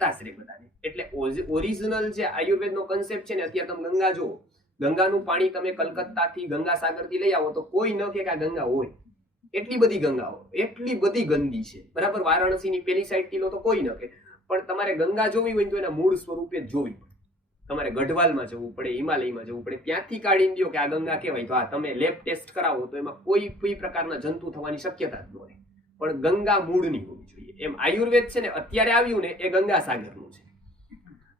શ્રી બધાને. એટલે ઓરિજિનલ જે આયુર્વેદનો કન્સેપ્ટ છે ને, અત્યારે તમે ગંગા જુઓ, ગંગાનું પાણી તમે કલકત્તાથી ગંગા સાગરથી લઈ આવો તો કોઈ ન કે આ ગંગા હોય. એટલી બધી ગંગાઓ, એટલી બધી ગંદી છે, બરાબર. વારાણસીની પેલી સાઈડથી લો તો કોઈ ન કે, પણ તમારે ગંગા જોવી હોય તો એના મૂળ સ્વરૂપે જ જોવી પડે. તમારે ગઢવાલમાં જવું પડે, હિમાલયમાં જવું પડે, ત્યાંથી કાઢીને દો કે આ ગંગા કહેવાય, તો આ તમે લેબ ટેસ્ટ કરાવો તો એમાં કોઈ પ્રકારના જંતુ થવાની શક્યતા જ ન રહે. પણ ગંગા મૂળની હોવી જોઈએ. એમ આયુર્વેદ છે ને અત્યારે આવ્યું ને એ ગંગા સાગરનું છે.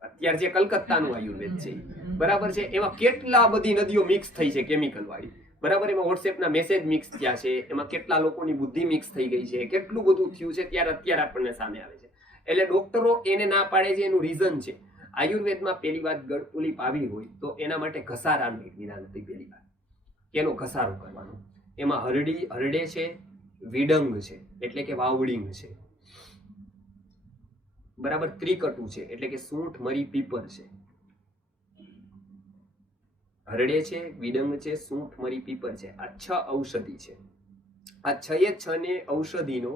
અત્યારે જે કલકત્તાનું આયુર્વેદ છે, બરાબર છે, એમાં કેટલા બધી નદીઓ મિક્સ થઈ છે કેમિકલ વાળી, બરાબર. એમાં વોટ્સએપના મેસેજ મિક્સ થયા છે, એમાં કેટલા લોકોની બુદ્ધિ મિક્સ થઈ ગઈ છે, કેટલું બધું થયું છે, અત્યારે આપણને સામે આવે છે. એટલે ડોક્ટરો એને ના પાડે છે, એનું રીઝન છે આયુર્વેદમાં પેલી વાત ગળતુલી પાવી હોય તો એના માટે ઘસારાનું એક વિધાન હતી. પેલી વાત એનો ઘસારો કરવાનો, એમાં હરડે છે, વિડંગ છે એટલે કે વાવડિંગ છે, બરાબર, ત્રિકટુ છે એટલે કે સૂંઠ મરી પીપર છે, હરડે છે, વિડંગ છે, સૂંઠ મરી પીપર છે. આ 6 ઔષધિ છે. આ 6 ને ઔષધિનો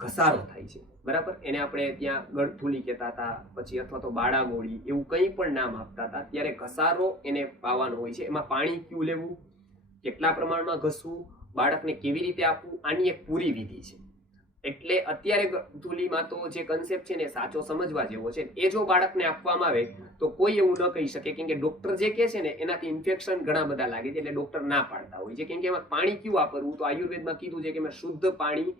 ઘસારો થાય છે, બરાબર. એને આપણે ત્યાં ગળથુલી કહેતા હતા, પછી અથવા તો બાળાગોળી, એવું કંઈ પણ નામ આપતા હતા. ત્યારે ઘસારો એને પાવાનો હોય છે. એમાં પાણી ક્યું લેવું, કેટલા પ્રમાણમાં ઘસવું, બાળકને કેવી રીતે આપવું, આની એક પૂરી વિધિ છે. એટલે અત્યારે ગળથુલીમાં તો જે કન્સેપ્ટ છે ને સાચો સમજવા જેવો છે. એ જો બાળકને આપવામાં આવે તો કોઈ એવું ન કહી શકે, કેમ કે ડોક્ટર જે કહે છે ને એનાથી ઇન્ફેક્શન ઘણા બધા લાગે છે, એટલે ડોક્ટર ના પાડતા હોય છે. કેમ કે એમાં પાણી ક્યું વાપરવું, તો આયુર્વેદમાં કીધું છે કે એમાં શુદ્ધ પાણી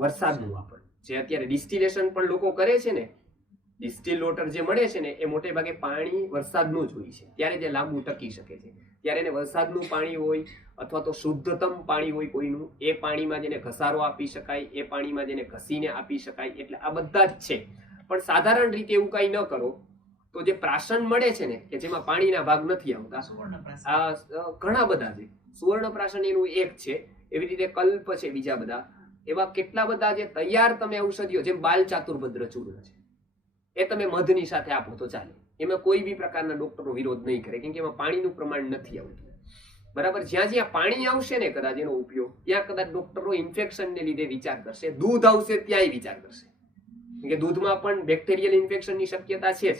વરસાદનું વાપરવું. જે અત્યારે ડિસ્ટિલેશન પણ લોકો કરે છે ને, ડિસ્ટિલ વોટર જે મળે છે ને એ મોટે ભાગે પાણી વરસાદનું જ હોય છે, ત્યારે જે લાંબુ ટકી શકે છે. ત્યારે એને વરસાદનું પાણી હોય અથવા તો શુદ્ધતમ પાણી હોય કોઈનું, એ પાણીમાં જેને ઘસારો આપી શકાય, એ પાણીમાં જેને ઘસીને આપી શકાય. એટલે આ બધા જ છે. પણ સાધારણ રીતે એવું કઈ ન કરો તો જે પ્રાશન મળે છે ને કે જેમાં પાણીના ભાગ નથી આવતા, આ ઘણા બધા છે. સુવર્ણ પ્રાશન એનું એક છે. એવી રીતે કલ્પ છે, બીજા બધા એવા કેટલા બધા જે તૈયાર તમે ઔષધિઓ, જેમ બાલ ચાતુર્ભદ્ર ચૂર્ણ છે, એ તમે મધની સાથે આપો તો ચાલે. એમાં કોઈ બી પ્રકારના ડોક્ટરો વિરોધ નહીં કરે, કેમ કે એમાં પાણીનું પ્રમાણ નથી આવતું, બરાબર. જ્યાં જ્યાં પાણી આવશે ને કદાચ એનો ઉપયોગ, ત્યાં કદાચ ડોક્ટરો ઇન્ફેક્શનને લીધે વિચાર કરશે. દૂધ આવશે ત્યાંય વિચાર કરશે, કેમ કે દૂધમાં પણ બેક્ટેરિયલ ઇન્ફેક્શનની શક્યતા છે જ.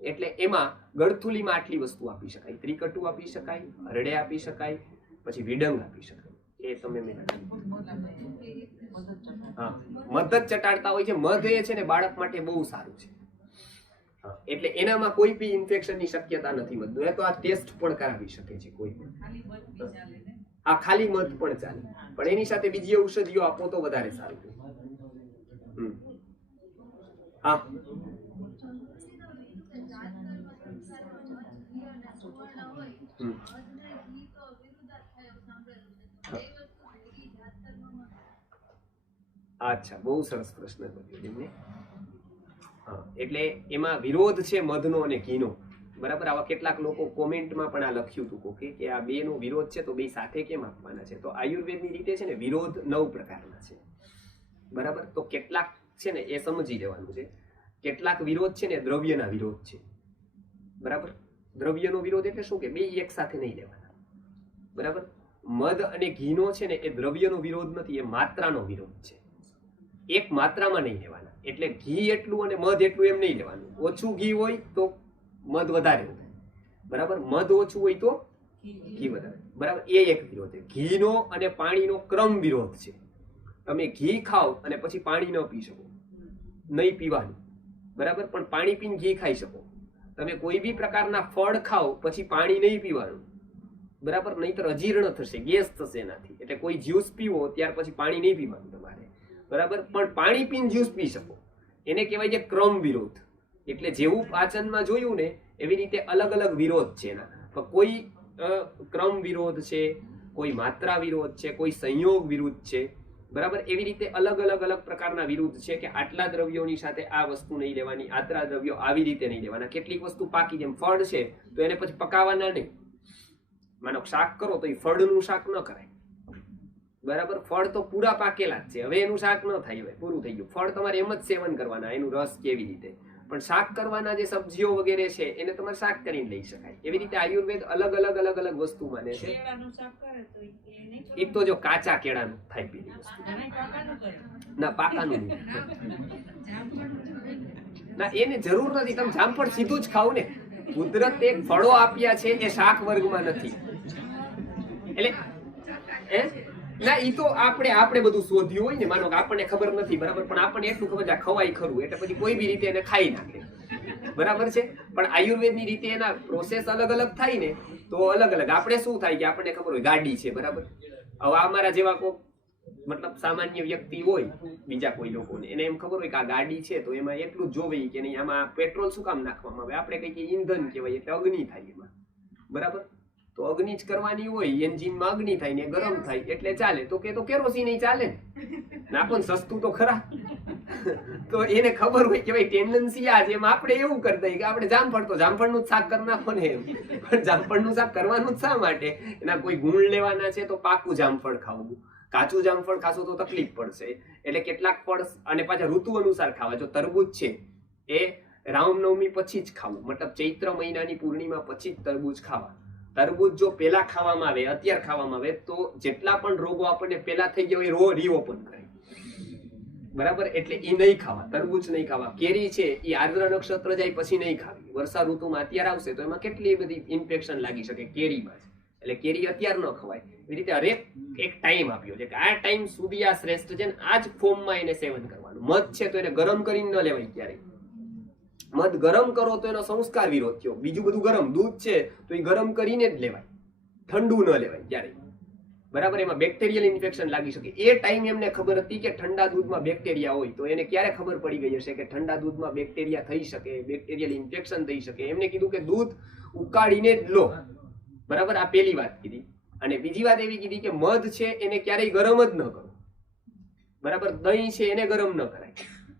એટલે એમાં ગળથુલીમાં આટલી વસ્તુ આપી શકાય, ત્રિકટુ આપી શકાય, હરડે આપી શકાય, પછી વિડંગ આપી શકાય. એ તમે મધ જ ચટાડતા હોય છે. મધ એ છે ને બાળક માટે બહુ સારું છે. એટલે એનામાં કોઈ બી ઇન્ફેક્શનની શક્યતા નથી. મધનું એ તો આ ટેસ્ટ પણ કરાવી શકે છે કોઈ પણ. આ ખાલી મધ પણ ચાલે, પણ એની સાથે બીજી ઔષધિઓ આપો તો વધારે સારું. હા, અચ્છા, બહુ સરસ પ્રશ્ન કર્યો એમને. એટલે એમાં વિરોધ છે મધનો અને ઘીનો, બરાબર. આવા કેટલાક લોકો કોમેન્ટમાં પણ આ લખ્યું હતું કે આ બે નો વિરોધ છે તો બે સાથે કેમ આપવાના છે. તો આયુર્વેદની રીતે છે ને વિરોધ 9 પ્રકારના છે, બરાબર. તો કેટલાક છે ને એ સમજી લેવાનું છે. કેટલાક વિરોધ છે ને દ્રવ્યના વિરોધ છે, બરાબર. દ્રવ્યનો વિરોધ એટલે શું કે બે એક સાથે નહીં લેવાના, બરાબર. મધ અને ઘીનો છે ને એ દ્રવ્યનો વિરોધ નથી, એ માત્રાનો વિરોધ છે. એક માત્રામાં નહીં લેવાના. એટલે ઘી એટલું અને મધ એટલું એમ નહીં લેવાનું. ઓછું ઘી હોય તો મધ વધારે હોય, બરાબર. મધ ઓછું હોય તો ઘી વધારે, બરાબર. એ એક વિરોધ છે. ઘીનો અને પાણીનો ક્રમ વિરોધ છે. તમે ઘી ખાઓ અને પછી પાણી ન પી શકો, નહીં પીવાનું, બરાબર. પણ પાણી પીને ઘી ખાઈ શકો. તમે કોઈ બી પ્રકારના ફળ ખાઓ પછી પાણી નહીં પીવાનું, બરાબર. નહીતર અજીર્ણ થશે, ગેસ થશે એનાથી. એટલે કોઈ જ્યુસ પીવો ત્યાર પછી પાણી નહીં પીવાનું તમારે, બરાબર. પણ પાણી પીને જ્યુસ પી શકો. એને કહેવાય છે ક્રમ વિરોધ. એટલે જેવું પાચનમાં જોયું ને એવી રીતે અલગ અલગ વિરોધ છે એના. કોઈ ક્રમ વિરોધ છે, કોઈ માત્રા વિરોધ છે, કોઈ સંયોગ વિરુદ્ધ છે, બરાબર. એવી રીતે અલગ અલગ પ્રકારના વિરુદ્ધ છે કે આટલા દ્રવ્યોની સાથે આ વસ્તુ નહીં લેવાની, આટલા દ્રવ્યો આવી રીતે નહીં લેવાના. કેટલીક વસ્તુ પાકી, જેમ ફળ છે તો એને પછી પકાવવાના નહીં. માનો શાક કરો તો એ ફળનું શાક ન કરાય, બરાબર. ફળ તો પૂરા પાકેલા જ છે, હવે એનું શાક ન થાય, હવે પૂરું થઈ ગયું. ફળ તમારે એમ જ સેવન કરવાના, એનું રસ કેવી રીતે. પણ શાક કરવાના જે સબ્જીઓ વગેરે છે એને તમારે શાક કરીને લઈ શકાય. એવી રીતે આયુર્વેદ અલગ અલગ વસ્તુ માને છે. એ તો જો કાચા કેળાનું થાય પેલી વસ્તુ, ના પાકાનું નહીં. ના એને જરૂર નથી, તમે જામફળ સીધું જ ખાવ ને. કુદરત એક ફળો આપ્યા છે એ શાક વર્ગમાં નથી. એટલે ના ઈ તો આપણે બધું શોધ્યું હોય ને, માનો કે આપણને ખબર નથી બરાબર, પણ આપણને એટલું ખબર છે આ ખવાય ખરું, એટલે પછી કોઈ બી રીતે એને ખાઈ નાખે બરાબર છે. પણ આયુર્વેદની રીતે એના પ્રોસેસ અલગ થાય ને તો અલગ આપણે શું થાય કે આપણને ખબર હોય ગાડી છે બરાબર. હવે અમારા જેવા કોઈ મતલબ સામાન્ય વ્યક્તિ હોય, બીજા કોઈ લોકોને એને એમ ખબર હોય કે આ ગાડી છે તો એમાં એટલું જ જોવે કે નહીં આમાં પેટ્રોલ શું કામ નાખવામાં આવે, આપણે કઈ ઈંધન કહેવાય એટલે અગ્નિ થાય એમાં બરાબર. તો અગ્નિ જ કરવાની હોય, એન્જિનમાં અગ્નિ થાય ને ગરમ થાય એટલે ચાલે. તો કે તો કેરોસીન ચાલે ને, નાખો સસ્તું તો ખરા. તો એને ખબર હોય કે ભાઈ ટેન્ડન્સી આ છે, એમ આપણે એવું કરી દઈએ કે આપણે જામફળનું જ શાક કરી નાખો ને એમ. પણ જામફળનું શાક કરવાનું જ શા માટે? એના કોઈ ગુણ લેવાના છે તો પાકું જામફળ ખાવું, કાચું જામફળ ખાશો તો તકલીફ પડશે. એટલે કેટલાક ફળ અને પાછા ઋતુ અનુસાર ખાવા. જો તરબૂચ છે એ રામનવમી પછી જ ખાવું, મતલબ ચૈત્ર મહિનાની પૂર્ણિમા પછી જ તરબૂચ ખાવા. તરબૂચ જો પેલા ખાવામાં આવે, અત્યારે ખાવામાં આવે તો જેટલા પણ રોગો આપણને પેલા થઈ ગયા હોય રીઓપન કરે બરાબર. એટલે એ નહીં ખાવા, તરબૂચ નહીં ખાવા. કેરી છે એ આર્દ્ર નક્ષત્ર જાય પછી નહીં ખાવી. વર્ષા ઋતુમાં અત્યારે આવશે તો એમાં કેટલી બધી ઇન્ફેક્શન લાગી શકે કેરીમાં, એટલે કેરી અત્યારે ન ખવાય. એવી રીતે હરેક એક ટાઈમ આપ્યો છે કે આ ટાઈમ સુધી આ શ્રેષ્ઠ છે ને આ જ ફોર્મમાં એને સેવન કરવાનું. મધ છે તો એને ગરમ કરીને ન લેવાય ક્યારેય. મધ ગરમ કરો તો એનો સંસ્કાર વિરોધ થયો. બીજું બધું ગરમ, દૂધ છે તો એ ગરમ કરીને જ લેવાય, ઠંડુ ન લેવાય ક્યારેય બરાબર. એમાં બેક્ટેરિયલ ઇન્ફેક્શન લાગી શકે. એ ટાઈમ એમને ખબર હતી કે ઠંડા દૂધમાં બેક્ટેરિયા હોય, તો એને ક્યારે ખબર પડી ગઈ હશે કે ઠંડા દૂધમાં બેક્ટેરિયા થઈ શકે, બેક્ટેરિયલ ઇન્ફેક્શન થઈ શકે. એમને કીધું કે દૂધ ઉકાળીને જ લો બરાબર. આ પેલી વાત કીધી. અને બીજી વાત એવી કીધી કે મધ છે એને ક્યારેય ગરમ જ ન કરો બરાબર. દહીં છે એને ગરમ ન કરાય,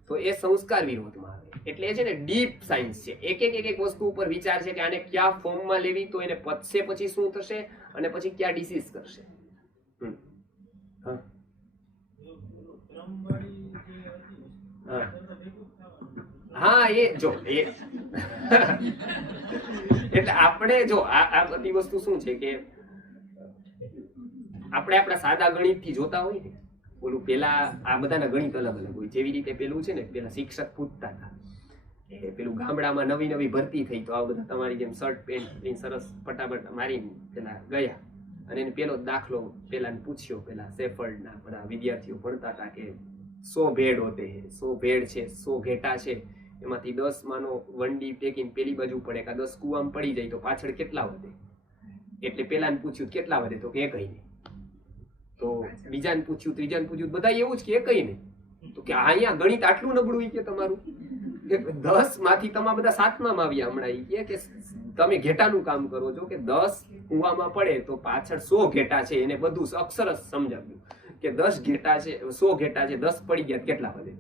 તો એ સંસ્કાર વિરોધમાં આવે. એટલે એ છે ને ડીપ સાયન્સ છે. એક વસ્તુ ઉપર વિચાર છે કે આને કયા ફોર્મમાં લેવી તો એને પચશે પછી શું થશે અને પછી કયા ડિસીઝ કરશે. હા એ જો એ એટલે આપણે જો આ બધી વસ્તુ શું છે કે આપણે આપણા સાદા ગણિત થી જોતા હોય ને, ઓલું પેલા આ બધાના ગણિત અલગ હોય. જેવી રીતે પેલું છે ને, પેલા શિક્ષક પૂછતા હતા એ પેલું ગામડામાં નવી ભરતી થઈ તો આ બધા તમારી જેમ શર્ટ પેન્ટ સરસ ફટાફટ મારીને પેલા ગયા અને એને પેલો દાખલો પેલા પૂછ્યો. પેલા સેફર્ડના બધા વિદ્યાર્થીઓ ભણતા હતા કે 100 ભેડ હોતે હે, 100 ભેડ છે, 100 ઘેટા છે, એમાંથી 10 માનો વંડી ટેકીને પેલી બાજુ પડે કે 10 કુવામાં પડી જાય તો પાછળ કેટલા વધે? એટલે પેલાને પૂછ્યું કેટલા વધે તો કે એકઈ નહીં. તો બીજાને પૂછ્યું, ત્રીજાને પૂછ્યું, બધા એવું જ કે એકઈ નહીં. તો કે અહીંયા ગણિત આટલું નબળું કે તમારું કે 10 માંથી તમે બધા 7માં આવ્યા હમણાં કે તમે ઘેટાનું કામ કરો છો કે 10 કુવામાં પડે તો પાછળ 100 ઘેટા છે. એને બધું અક્ષર સમજાવ્યું કે 10 ઘેટા છે, 100 ઘેટા છે, 10 પડી ગયા કેટલા વધે.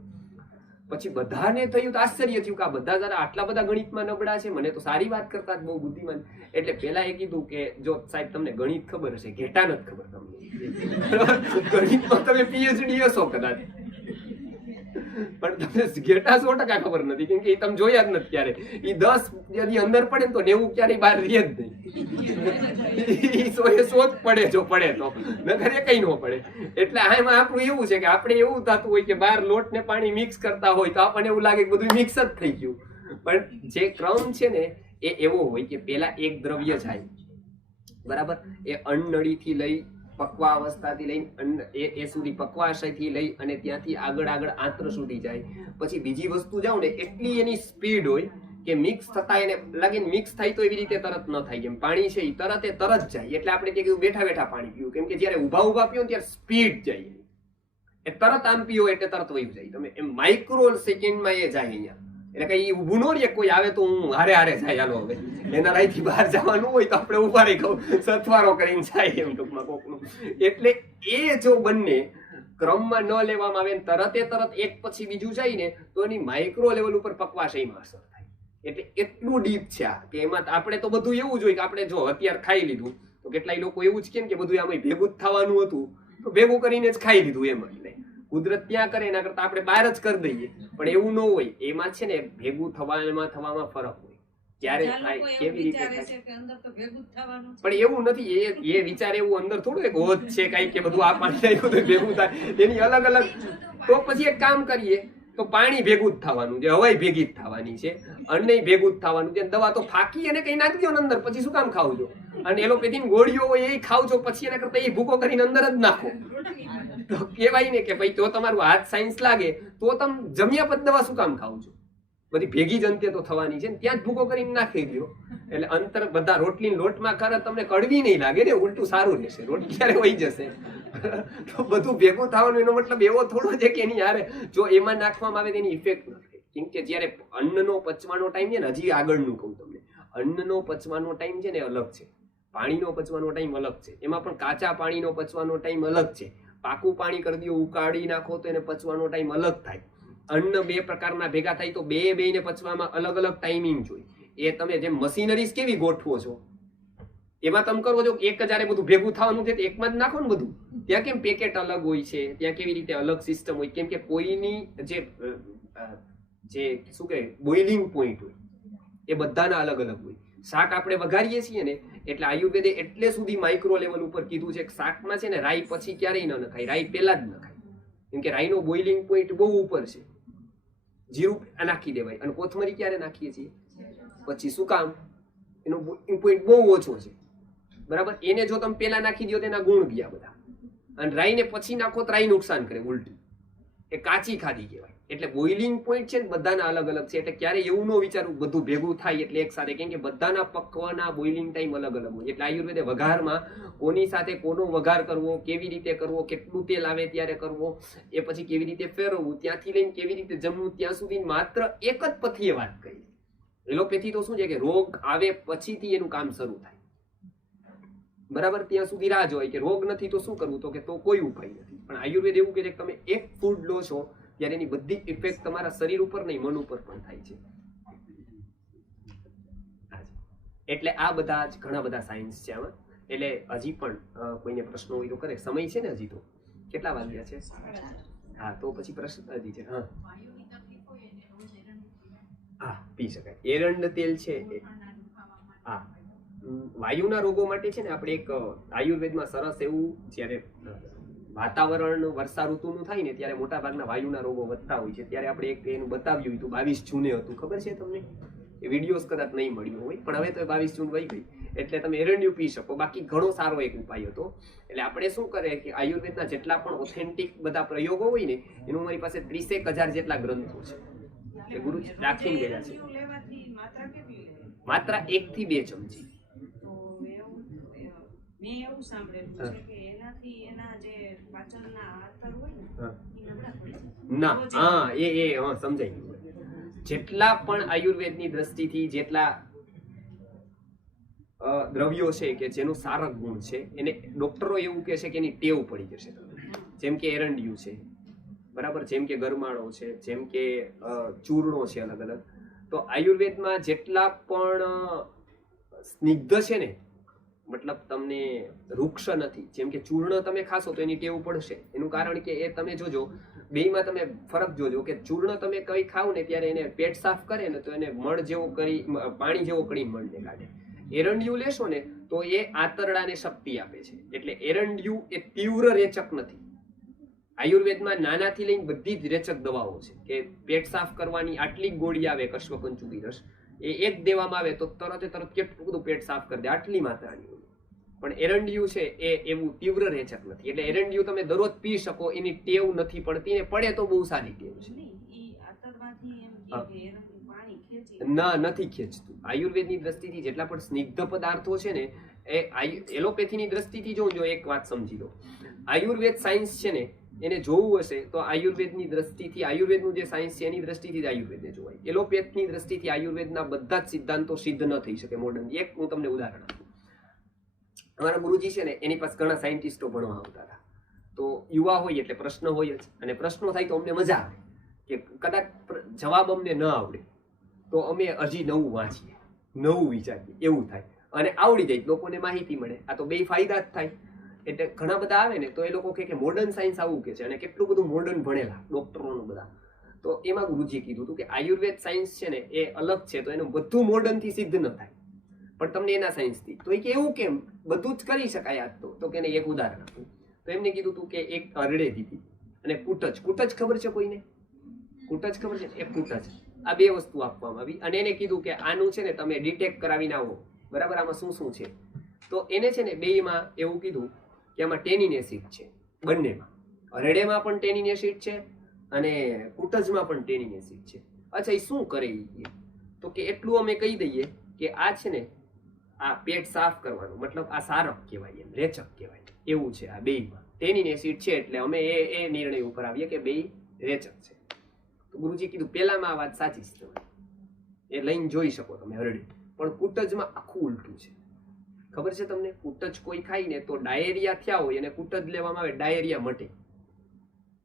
પછી બધાને થયું તો આશ્ચર્ય થયું કે આ બધા જરા આટલા બધા ગણિતમાં નબળા છે, મને તો સારી વાત કરતા જ બહુ બુદ્ધિમાન. એટલે પેલા એ કીધું કે જો સાહેબ તમને ગણિત ખબર હશે, ઘેટા નથી ખબર તમને. ગણિતમાં તમે પીએચડી હશો કદાચ, પણ તમને ઘેટા 100% ખબર નથી, કેમ કે એ તમે જોયા જ નથી ક્યારે. એ 10 યદી અંદર પડે ને તો 90 ક્યારેય બહાર રહે જ નહીં. એ 100 જ પડે જો પડે તો, નકર એ કઈ ન પડે. એટલે આમાં આપણું એવું છે કે આપણે એવું થતું હોય કે બહાર લોટ ને પાણી મિક્સ કરતા હોય તો આપણને એવું લાગે કે બધું મિક્સ જ થઈ ગયું. પણ જે ક્રમ છે ને એ એવો હોય કે પેલા એક દ્રવ્ય જાય બરાબર, એ અન્નનળીથી લઈ પક્વા અવસ્થાથી લઈને એ સુધી પક્વાશયથી લઈ અને ત્યાંથી આગળ આંત્ર સુધી જાય. પછી બીજી વસ્તુ જાવ ને એટલી એની સ્પીડ હોય કે મિક્સ થતા એને લાગે મિક્સ થાય તો એવી રીતે તરત ન થાય. એમ પાણી છે એ તરત જાય. એટલે આપણે કીધું બેઠા પાણી પીવું, કેમ કે જયારે ઉભા પીવો ત્યારે સ્પીડ જાય, એ તરત આમ પીવો એટલે તરત વયું જાય. તમે એમ માઇક્રો સેકન્ડમાં એ જાય અહીંયા. એટલે કઈ ઊભું ન રહે, કોઈ આવે તો હું હારે જાય હાલો હવે એના રાયથી બહાર જવાનું હોય તો આપણે ઉભા રહી કહું સથવારો કરીને જાય એમ ટૂંકમાં કોકનું. એટલે એ જો બંને ક્રમમાં ન લેવામાં આવે તરત એક પછી બીજું જાય ને તો એની માઇક્રો લેવલ ઉપર પક્વાશયમાં અસર થાય. એટલે એટલું ડીપ છે આ કે એમાં આપણે તો બધું એવું જ હોય કે આપણે જો અત્યારે ખાઈ લીધું તો કેટલાય લોકો એવું જ કેમ કે બધું આમાં ભેગું જ થવાનું હતું તો ભેગું કરીને જ ખાઈ લીધું એમ. એટલે કુદરત ત્યાં કરે એના કરતા આપણે બહાર જ કરી દઈએ, પણ એવું ન હોય. એમાં છે ને ભેગું થવામાં ફરક હોય. ક્યારે થાય, કેવી રીતે થાય, પણ એવું નથી. એ વિચાર એવું અંદર થોડું એક હોજ છે કઈ કે બધું આ પાણી ભેગું થાય, એની અલગ અલગ. તો પછી એક કામ કરીએ તો પાણી ભેગું જ થવાનું છે, હવાઈ ભેગી જ થવાની છે, અન્ન ભેગું જ થવાનું છે. દવા તો ફાકી અને કઈ નાખી દો અંદર, પછી શું કામ ખાવું છો? અને એલોપેથી ગોળીઓ હોય એ ખાવ છો, પછી એના કરતા એ ભૂકો કરીને અંદર જ નાખો. તો કહેવાય ને કે ભાઈ તો તમારું હાથ સાયન્સ લાગે તો તમે જમ્યા પછી દવા શું કામ ખાવ છો? બધી ભેગી જ અંતે તો થવાની છે ને, ત્યાં જ ભૂકો કરીને નાખી દો. એટલે અંતર બધા રોટલી લોટમાં કરે તમને કડવી નહીં લાગે ને, ઉલટું સારું રહેશે. રોટલી ક્યારે વહી જશે. તો બધું ભેગું થવાનું એનો મતલબ એવો થોડો છે કે એની યારે જો એમાં નાખવામાં આવે તેની ઇફેક્ટ નથી. કેમ કે જયારે અન્નનો પચવાનો ટાઈમ છે ને, હજી આગળનું કહું તમને, અન્નનો પચવાનો ટાઈમ છે ને અલગ છે, પાણીનો પચવાનો ટાઈમ અલગ છે. એમાં પણ કાચા પાણીનો પચવાનો ટાઈમ અલગ છે. પાકું પાણી કરી દો, ઉકાળી નાખો તો એને પચવાનો ટાઈમ અલગ થાય. અન્ન બે પ્રકારના ભેગા થાય તો બેને પચવામાં અલગ અલગ ટાઈમિંગ જોઈએ. એ તમે જેમ મશીનરીઝ કેવી ગોઠવો છો, એમાં તમે કરો છો એક હજારે બધું ભેગું થવાનું છે એકમાં જ નાખો ને બધું. ત્યાં કેમ પેકેટ અલગ હોય છે, ત્યાં કેવી રીતે અલગ સિસ્ટમ હોય, કેમ કે કોઈની જે શું કહે બોઇલિંગ પોઈન્ટ હોય એ બધાના અલગ અલગ હોય. શાક આપણે વઘારીએ છીએ ને, એટલે આયુર્વેદે એટલે સુધી માઇક્રો લેવલ ઉપર કીધું છે કે શાકમાં છે ને રાઈ પછી ક્યારેય ન નખાય, રાઈ પહેલા જ નખાય. કેમ કે રાઈનો બોઇલિંગ પોઈન્ટ બહુ ઉપર છે. જીરું નાખી દેવાય, અને કોથમરી ક્યારે નાખીએ છીએ પછી. શું કામ? એનો બોઇલિંગ પોઈન્ટ બહુ ઓછો છે, બરાબર. એને જો તમે પેલા નાખી દો તેના ગુણ ગયા બધા, અને રાઈને પછી નાખો તો રાઈ નુકસાન કરે ઉલટી, એ કાચી ખાધી કહેવાય. એટલે બોઇલિંગ પોઈન્ટ છે ને બધાના અલગ અલગ છે. એટલે ક્યારે એવું ન વિચારવું બધું ભેગું થાય એટલે એક સાથે, કેમ કે બધાના પકવાના બોઇલિંગ ટાઈમ અલગ અલગ હોય. એટલે આયુર્વેદે વઘારમાં કોની સાથે કોનો વઘાર કરવો, કેવી રીતે કરવો, કેટલું તેલ આવે ત્યારે કરવો, એ પછી કેવી રીતે ફેરવવું, ત્યાંથી લઈને કેવી રીતે જમવું, ત્યાં સુધી માત્ર એક જ પથ્થીએ વાત કરી. એલોપેથી તો શું છે કે રોગ આવે પછીથી એનું કામ શરૂ થાય, બરાબર. ત્યાં સુધી રાહ જોઈ કે રોગ નથી તો શું કરવું, તો કે તો કોઈ ઉપાય નથી. પણ આયુર્વેદ એવું કહે છે કે તમે એક ફૂડ લો છો ત્યારે એની બધી ઇફેક્ટ તમારા શરીર ઉપર નહીં, મન ઉપર પણ થાય છે. એટલે આ બધા જ ઘણા બધા સાયન્સ છે આમાં. એટલે હજી પણ કોઈને પ્રશ્નો હોય તો કરે. સમય છે ને હજી તો, કેટલા વાગ્યા છે? હા, તો પછી પ્રશ્ન હજી છે. હા હા, પી શકાય. એરંડ તેલ છે. હા, વાયુના રોગો માટે છે ને આપણે એક આયુર્વેદમાં સરસ એવું, જ્યારે વાતાવરણ વર્ષા ઋતુનું થાય ને ત્યારે મોટા ભાગના વાયુના રોગો વધતા હોય છે. ત્યારે આપણે એક એનું બતાવ્યું હતું, 22 જૂને હતું, ખબર છે તમને? એ વિડીયોઝ કદાચ નહીં મળ્યો હોય, પણ હવે તો 22 જૂન વહી ગઈ, એટલે તમે એરંડિયું પી શકો. બાકી ઘણો સારો એક ઉપાય હતો. એટલે આપણે શું કરે કે આયુર્વેદના જેટલા પણ ઓથેન્ટિક બધા પ્રયોગો હોય ને, એનું મારી પાસે 30,000 જેટલા ગ્રંથો છે એ ગુરુ રાખીને ગયા છે. માત્ર 1 થી 2 ચમચી. મેં એવું સાંભળેલું છે કે એનાથી એના જે પાચનના આતર હોય ને ના, હા હા સમજાઈ ગયું. જેટલા પણ આયુર્વેદની દ્રષ્ટિથી જેટલા દ્રવ્યો છે કે જેનું સારક ગુણ છે, એને ડોક્ટરો એવું કહે છે કે એની ટેવ પડી જશે. જેમ કે એરંડિયું છે, બરાબર, જેમ કે ગરમાળો છે, જેમ કે ચૂર્ણો છે અલગ અલગ. તો આયુર્વેદમાં જેટલા પણ સ્નિગ્ધ છે ને, મતલબ તમને વૃક્ષ નથી, જેમ કે ચૂર્ણ તમે ખાશો તો એની ટેવ પડશે. એનું કારણ કે એ તમે જોજો બેયમાં તમે ફરક જોજો કે ચૂર્ણ તમે કઈ ખાવ ને ત્યારે એને પેટ સાફ કરે ને તો એને મળ જેવો કરી, પાણી જેવો કરીને મળને કાઢે. એરંડિયું લેશો ને તો એ આંતરડાને શક્તિ આપે છે. એટલે એરંડિયું એ તીવ્ર રેચક નથી. આયુર્વેદમાં નાનાથી લઈને બધી જ રેચક દવાઓ છે કે પેટ સાફ કરવાની આટલી ગોળી આવે, કશ્વપંચુકી રસ, એ એક દેવામાં આવે તો તરત કેટલું બધું પેટ સાફ કરી દે, આટલી માત્રાની. પણ એરંડિયું છે એ એવું તીવ્ર રેચક નથી. એટલે એરંડિયું તમે દરરોજ પી શકો, એની ટેવ નથી પડતી, ને પડે તો બહુ સારી ટેવ છે. ના, નથી ખેંચતું. આયુર્વેદની દ્રષ્ટિથી જેટલા પણ સ્નિગ્ધ પદાર્થો છે ને, એ એલોપેથીની દ્રષ્ટિથી જો એક વાત સમજી લો, આયુર્વેદ સાયન્સ છે ને એને જોવું હશે તો આયુર્વેદની દ્રષ્ટિથી, આયુર્વેદનું જે સાયન્સ છે એની દ્રષ્ટિથી જ આયુર્વેદને જોવાય. એલોપેથની દ્રષ્ટિથી આયુર્વેદના બધા જ સિદ્ધાંતો સિદ્ધ ન થઈ શકે મોડર્ન. એક હું તમને ઉદાહરણ આપું. અમારા ગુરુજી છે ને એની પાસે ઘણા સાયન્ટિસ્ટો ભણવા આવતા હતા. તો યુવા હોય એટલે પ્રશ્ન હોય જ, અને પ્રશ્નો થાય તો અમને મજા આવે કે કદાચ જવાબ અમને ન આવડે તો અમે હજી નવું વાંચીએ, નવું વિચારીએ, એવું થાય. અને આવડી જાય લોકોને માહિતી મળે. આ તો બે ફાયદા જ થાય. એટલે ઘણા બધા આવે ને તો એ લોકો કે મોડર્ન સાયન્સ આવું કે છે અને કેટલું બધું મોડર્ન ભણેલા ડોક્ટરોનું બધા. તો એમાં ગુરુજી કીધું હતું કે આયુર્વેદ સાયન્સ છે ને એ અલગ છે, તો એનું બધું મોડર્ન થી સિદ્ધ ન થાય, પણ તમને એના સાયન્સથી. તો એ કે એવું કેમ, બધું જ કરી શકાય આજ તો કે એક ઉદાહરણ આપું. તો એમને કીધું હતું કે એક હરડે દીધી અને કૂટજ ખબર છે કોઈને? કૂટજ ખબર છે? એક કૂટજ, આ બે વસ્તુ આપવામાં આવી અને એને કીધું કે આનું છે ને તમે ડિટેક્ટ કરાવીને આવો, બરાબર, આમાં શું શું છે. તો એને છે ને બેયમાં એવું કીધું કે આમાં ટેનિન એસિડ છે, બંનેમાં, હરડેમાં પણ ટેનિન એસિડ છે અને કૂટજમાં પણ ટેનિન એસિડ છે. અચ્છા, એ શું કરે તો કે એટલું અમે કહી દઈએ કે આ છે ને આ પેટ સાફ કરવાનું, મતલબ આ સારક કહેવાય, એમ રેચક કહેવાય, એવું છે આ બેયમાં ટેનિન એસિડ છે. એટલે અમે એ નિર્ણય ઉપર આવીએ કે બેય રેચક છે. તો ગુરુજી કીધું પેલામાં આ વાત સાચી છે, એ લઈને જોઈ શકો તમે હરડે, પણ કૂટજમાં આખું ઉલટું છે. ખબર છે તમને? કૂટજ કોઈ ખાય ને તો ડાયેરિયા થયા હોય અને કૂટજ લેવામાં આવે ડાયેરિયા મટે,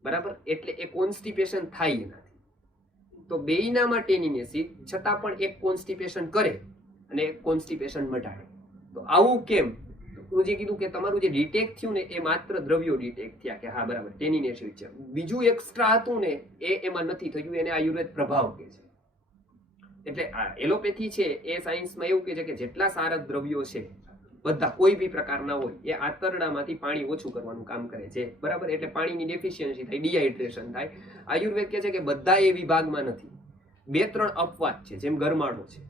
બરાબર, એટલે એ કોન્સ્ટિપેશન થાય એનાથી. તો બેયનામાં ટેનિન એસિડ છતાં પણ એક કોન્સ્ટિપેશન કરે અને એક કોન્સ્ટિપેશન મટાડે. તો આવું કેમ? ગુરુજી કીધું કે તમારું જે ડિટેક્ટ થયું ને એ માત્ર દ્રવ્યો ડિટેક્ટ થયા કે હા બરાબર ટેનિન એસિડ છે, બીજું એક્સ્ટ્રા હતું ને એ એમાં નથી થયું, એને આયુર્વેદ પ્રભાવ કહે છે. એટલે આ એલોપેથી છે એ સાયન્સમાં એવું કહે છે કે જેટલા સારક દ્રવ્યો છે બધા કોઈ બી પ્રકારના હોય એ આંતરડામાંથી પાણી ઓછું કરવાનું કામ કરે છે, બરાબર, એટલે પાણીની ડેફિશિયન્સી થાય, ડિહાઇડ્રેશન થાય. આયુર્વેદ કહે છે કે બધા એ વિભાગમાં નથી, 2-3 અપવાદ છે, જેમ ગરમાળો છે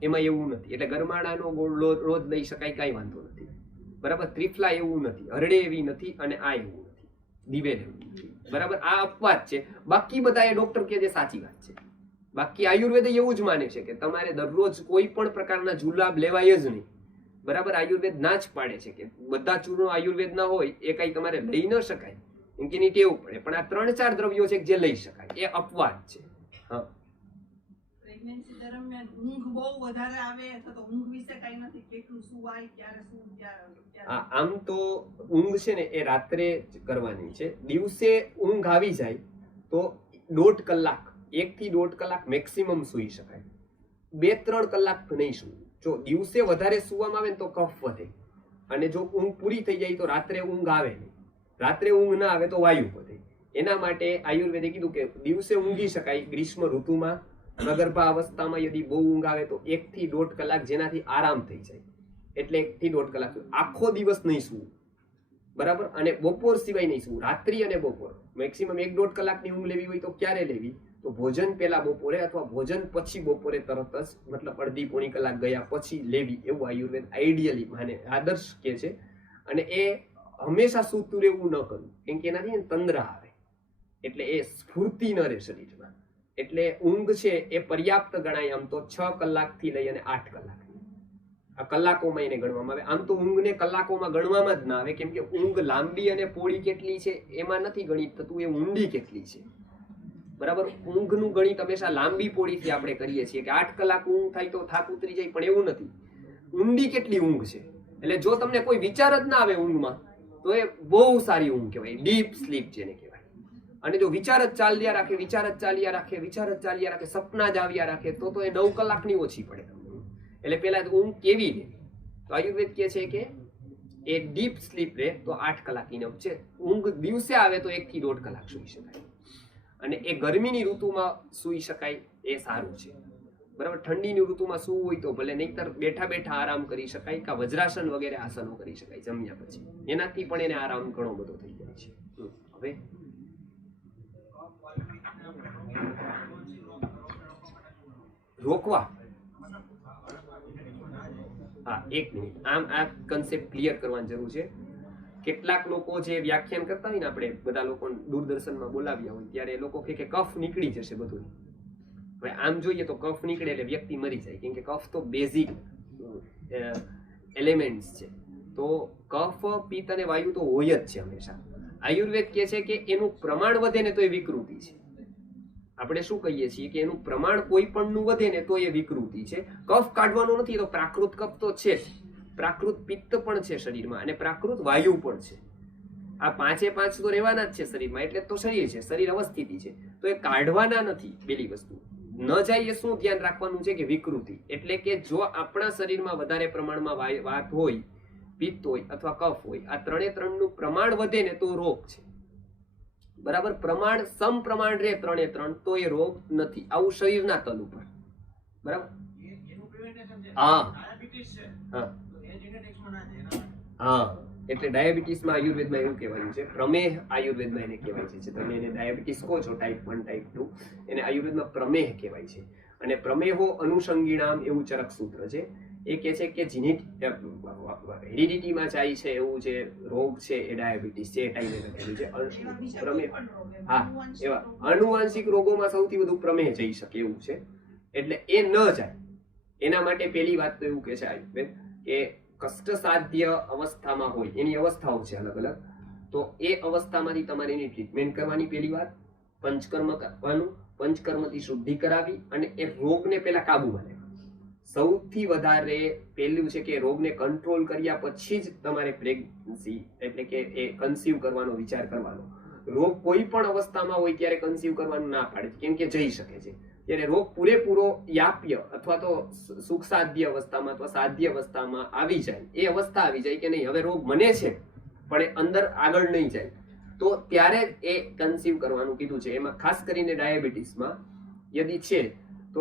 એમાં એવું નથી, એટલે ગરમાળાનો ગોળ રોજ લઈ શકાય, કાંઈ વાંધો નથી, બરાબર. ત્રિફલા એવું નથી, હરડે એવી નથી અને આ એવું નથી, દિવેલ એવું નથી, બરાબર. આ અપવાદ છે, બાકી બધા એ ડોક્ટર કહે છે સાચી વાત છે. બાકી આયુર્વેદ એવું જ માને છે કે તમારે દરરોજ કોઈ પણ પ્રકારના જુલાબ લેવાય જ નહીં, બરાબર. આયુર્વેદ ના જ પાડે છે કે બધા ચૂર્ણો આયુર્વેદ ના હોય એ કઈ તમારે લઈ ન શકાય, કેમ કે એની ટેવ પડે, પણ આ 3-4 દ્રવ્યો છે જે લઈ શકાય, એ અપવાદ છે. હા, પ્રેગ્નન્સી દરમિયાન ઊંઘ બહુ વધારે આવે અથવા તો ઊંઘ વિશે કઈ નથી, કેટલું સુવાય, ક્યારે શું, ક્યારે. આમ તો ઊંઘ છે ને એ રાત્રે જ કરવાની છે. દિવસે ઊંઘ આવી જાય તો 1.5 કલાક, 1 થી 1.5 કલાક મેક્સિમમ સૂઈ શકાય, 2-3 કલાક નહીં સૂવું. જો દિવસે વધારે સૂવામાં આવે ને તો કફ વધે, અને જો ઊંઘ પૂરી થઈ જાય તો રાત્રે ઊંઘ આવે નહીં, રાત્રે ઊંઘ ના આવે તો વાયુ વધે. એના માટે આયુર્વેદે કીધું કે દિવસે ઊંઘી શકાય ગ્રીષ્મ ઋતુમાં, સગર્ભા અવસ્થામાં યદી બહુ ઊંઘ આવે તો 1 થી 1.5 કલાક, જેનાથી આરામ થઈ જાય, એટલે 1 થી 1.5 કલાક. આખો દિવસ નહીં સૂવું, બરાબર, અને બપોર સિવાય નહીં સૂવું, રાત્રિ અને બપોર મેક્સિમમ 1-1.5 કલાકની ઊંઘ લેવી હોય તો ક્યારે લેવી? તો ભોજન પહેલા બપોરે અથવા ભોજન પછી બપોરે તરત જ, મતલબ અડધી-પોણી કલાક ગયા પછી લેવી, એવું આયુર્વેદ આઈડિયલી માને, આદર્શ કે છે. અને એ હંમેશા સૂતું રહેવું ન કરવું, કેમ કે એનાથી તંદ્રા આવે, એટલે એ સ્ફૂર્તિ ન રહે શરીરમાં. એટલે ઊંઘ છે એ પર્યાપ્ત ગણાય આમ તો 6 કલાકથી લઈ અને 8 કલાક, આ કલાકોમાં એને ગણવામાં આવે. આમ તો ઊંઘને કલાકોમાં ગણવામાં જ ના આવે, કેમ કે ઊંઘ લાંબી અને પોળી કેટલી છે એમાં નથી ગણિત થતું, એ ઊંડી કેટલી છે, બરાબર. ઊંઘનું ગણિત હંમેશા લાંબી પોળીથી આપણે કરીએ છીએ કે 8 કલાક ઊંઘ થાય તો થાક ઉતરી જાય, પણ એવું નથી, ઊંડી કેટલી ઊંઘ છે. એટલે જો તમને કોઈ વિચાર જ ના આવે ઊંઘમાં તો એ બહુ સારી ઊંઘ કહેવાય, ડીપ સ્લીપ જેને કહેવાય. અને જો વિચાર જ ચાલ્યા રાખે, વિચાર જ ચાલ્યા રાખે, વિચાર જ ચાલ્યા રાખે, સપના જ આવ્યા રાખે, તો એ 9 કલાકની ઓછી પડે. એટલે પેલા ઊંઘ કેવી લેવી? તો આયુર્વેદ કહે છે કે એ ડીપ સ્લીપ રહે તો 8 કલાક ઇનફ છે. ઊંઘ દિવસે આવે તો 1 થી 1.5 કલાક સૂઈ શકાય, અને એ ગરમીની ઋતુમાં સૂઈ શકાય એ સારું છે, બરાબર. ઠંડીની ઋતુમાં સૂવું હોય તો ભલે, નહીતર બેઠા બેઠા આરામ કરી શકાય, કે વજ્રાસન વગેરે આસનો કરી શકાય જમ્યા પછી, એનાથી પણ એને આરામ ઘણો બધો થઈ જાય છે. હવે રોકવા, હા, 1 મિનિટ, આમ આ કન્સેપ્ટ ક્લિયર કરવાની જરૂર છે. કેટલાક લોકો જે વ્યાખ્યાન કરતા હોય ને, આપણે બધા લોકો દૂરદર્શનમાં બોલાવ્યા હોય ત્યારે એ લોકો કહે કે કફ નીકળી જશે બધું. હવે આમ જોઈએ તો કફ નીકળે એટલે વ્યક્તિ મરી જાય, કેમ કે કફ તો બેઝિક એલિમેન્ટ્સ છે. તો કફ, પિત્ત અને વાયુ તો હોય જ છે હંમેશા. આયુર્વેદ કહે છે કે એનું પ્રમાણ વધે ને તો એ વિકૃતિ છે. આપણે શું કહીએ છીએ કે એનું પ્રમાણ કોઈ પણનું વધે ને તો એ વિકૃતિ છે. કફ કાઢવાનો નથી, તો પ્રાકૃત કફ તો છે જ, પ્રાકૃત પિત્ત પણ છે શરીરમાં અને પ્રાકૃત વાયુ પણ છે. આ 5 તો રહેવાના જ છે શરીરમાં, એટલે તો શરીર છે, શરીર અવસ્થિતિ છે, તો એ કાઢવાના નથી. પેલી વસ્તુ ન જાય એ શું ધ્યાન રાખવાનું છે કે વિકૃતિ, એટલે કે જો આપણા શરીરમાં વધારે પ્રમાણમાં વાત હોય, પિત્ત હોય અથવા કફ હોય, આ ત્રણે ત્રણનું પ્રમાણ વધે ને તો રોગ છે. બરાબર, પ્રમાણ સમપ્રમાણ રહે ત્રણે ત્રણ તો એ રોગ નથી. આવું શરીરના તલ ઉપર. બરાબર, હા હા. એટલે ડાયાબિટીસમાં આયુર્વેદમાં એવું કહેવાયું છે, પ્રમેહ આયુર્વેદમાં એને કહેવાય છે. તમે એને ડાયાબિટીસ કહો છો ટાઈપ 1 ટાઈપ 2, એને આયુર્વેદમાં પ્રમેહ કહેવાય છે. અને પ્રમેહો અનુષંગીણામ એવું ચરક સૂત્ર છે. એ કહે છે કે હેરિડિટીમાં જાય છે એવું જે રોગ છે એ ડાયાબિટીસ છે, એ ટાઈમે લખેલું છે. પ્રમેહ, હા, એવા આનુવાંશિક રોગોમાં સૌથી વધુ પ્રમેહ જઈ શકે એવું છે. એટલે એ ન જાય એના માટે પહેલી વાત તો એવું કહે છે આયુર્વેદ કે કષ્ટસાધ્ય અવસ્થામાં હોય, એની અવસ્થાઓ છે અલગ અલગ, તો એ અવસ્થામાંથી તમારે એની ટ્રીટમેન્ટ કરવાની. પહેલી વાત પંચકર્મ કરવાનું, પંચકર્મથી શુદ્ધિ કરાવી અને એ રોગને પહેલા કાબુમાં લેવા. સૌથી વધારે પહેલું છે કે રોગને કંટ્રોલ કર્યા પછી જ તમારે પ્રેગ્નન્સી એટલે કે એ કન્સીવ કરવાનો વિચાર કરવાનો. રોગ કોઈ પણ અવસ્થામાં હોય ત્યારે કન્સીવ કરવાનું ના પાડે, કેમ કે જઈ શકે છે. ત્યારે રોગ પૂરેપૂરો યાપ્ય અથવા તો સુખ સાધ્ય અવસ્થામાં અથવા સાધ્ય અવસ્થામાં આવી જાય, એ અવસ્થા આવી જાય કે નહીં હવે રોગ મને છે પણ એ અંદર આગળ નહીં જાય, તો ત્યારે એ કન્સીવ કરવાનું કીધું છે. એમાં ખાસ કરીને ડાયાબિટીસમાં યદિ છે તો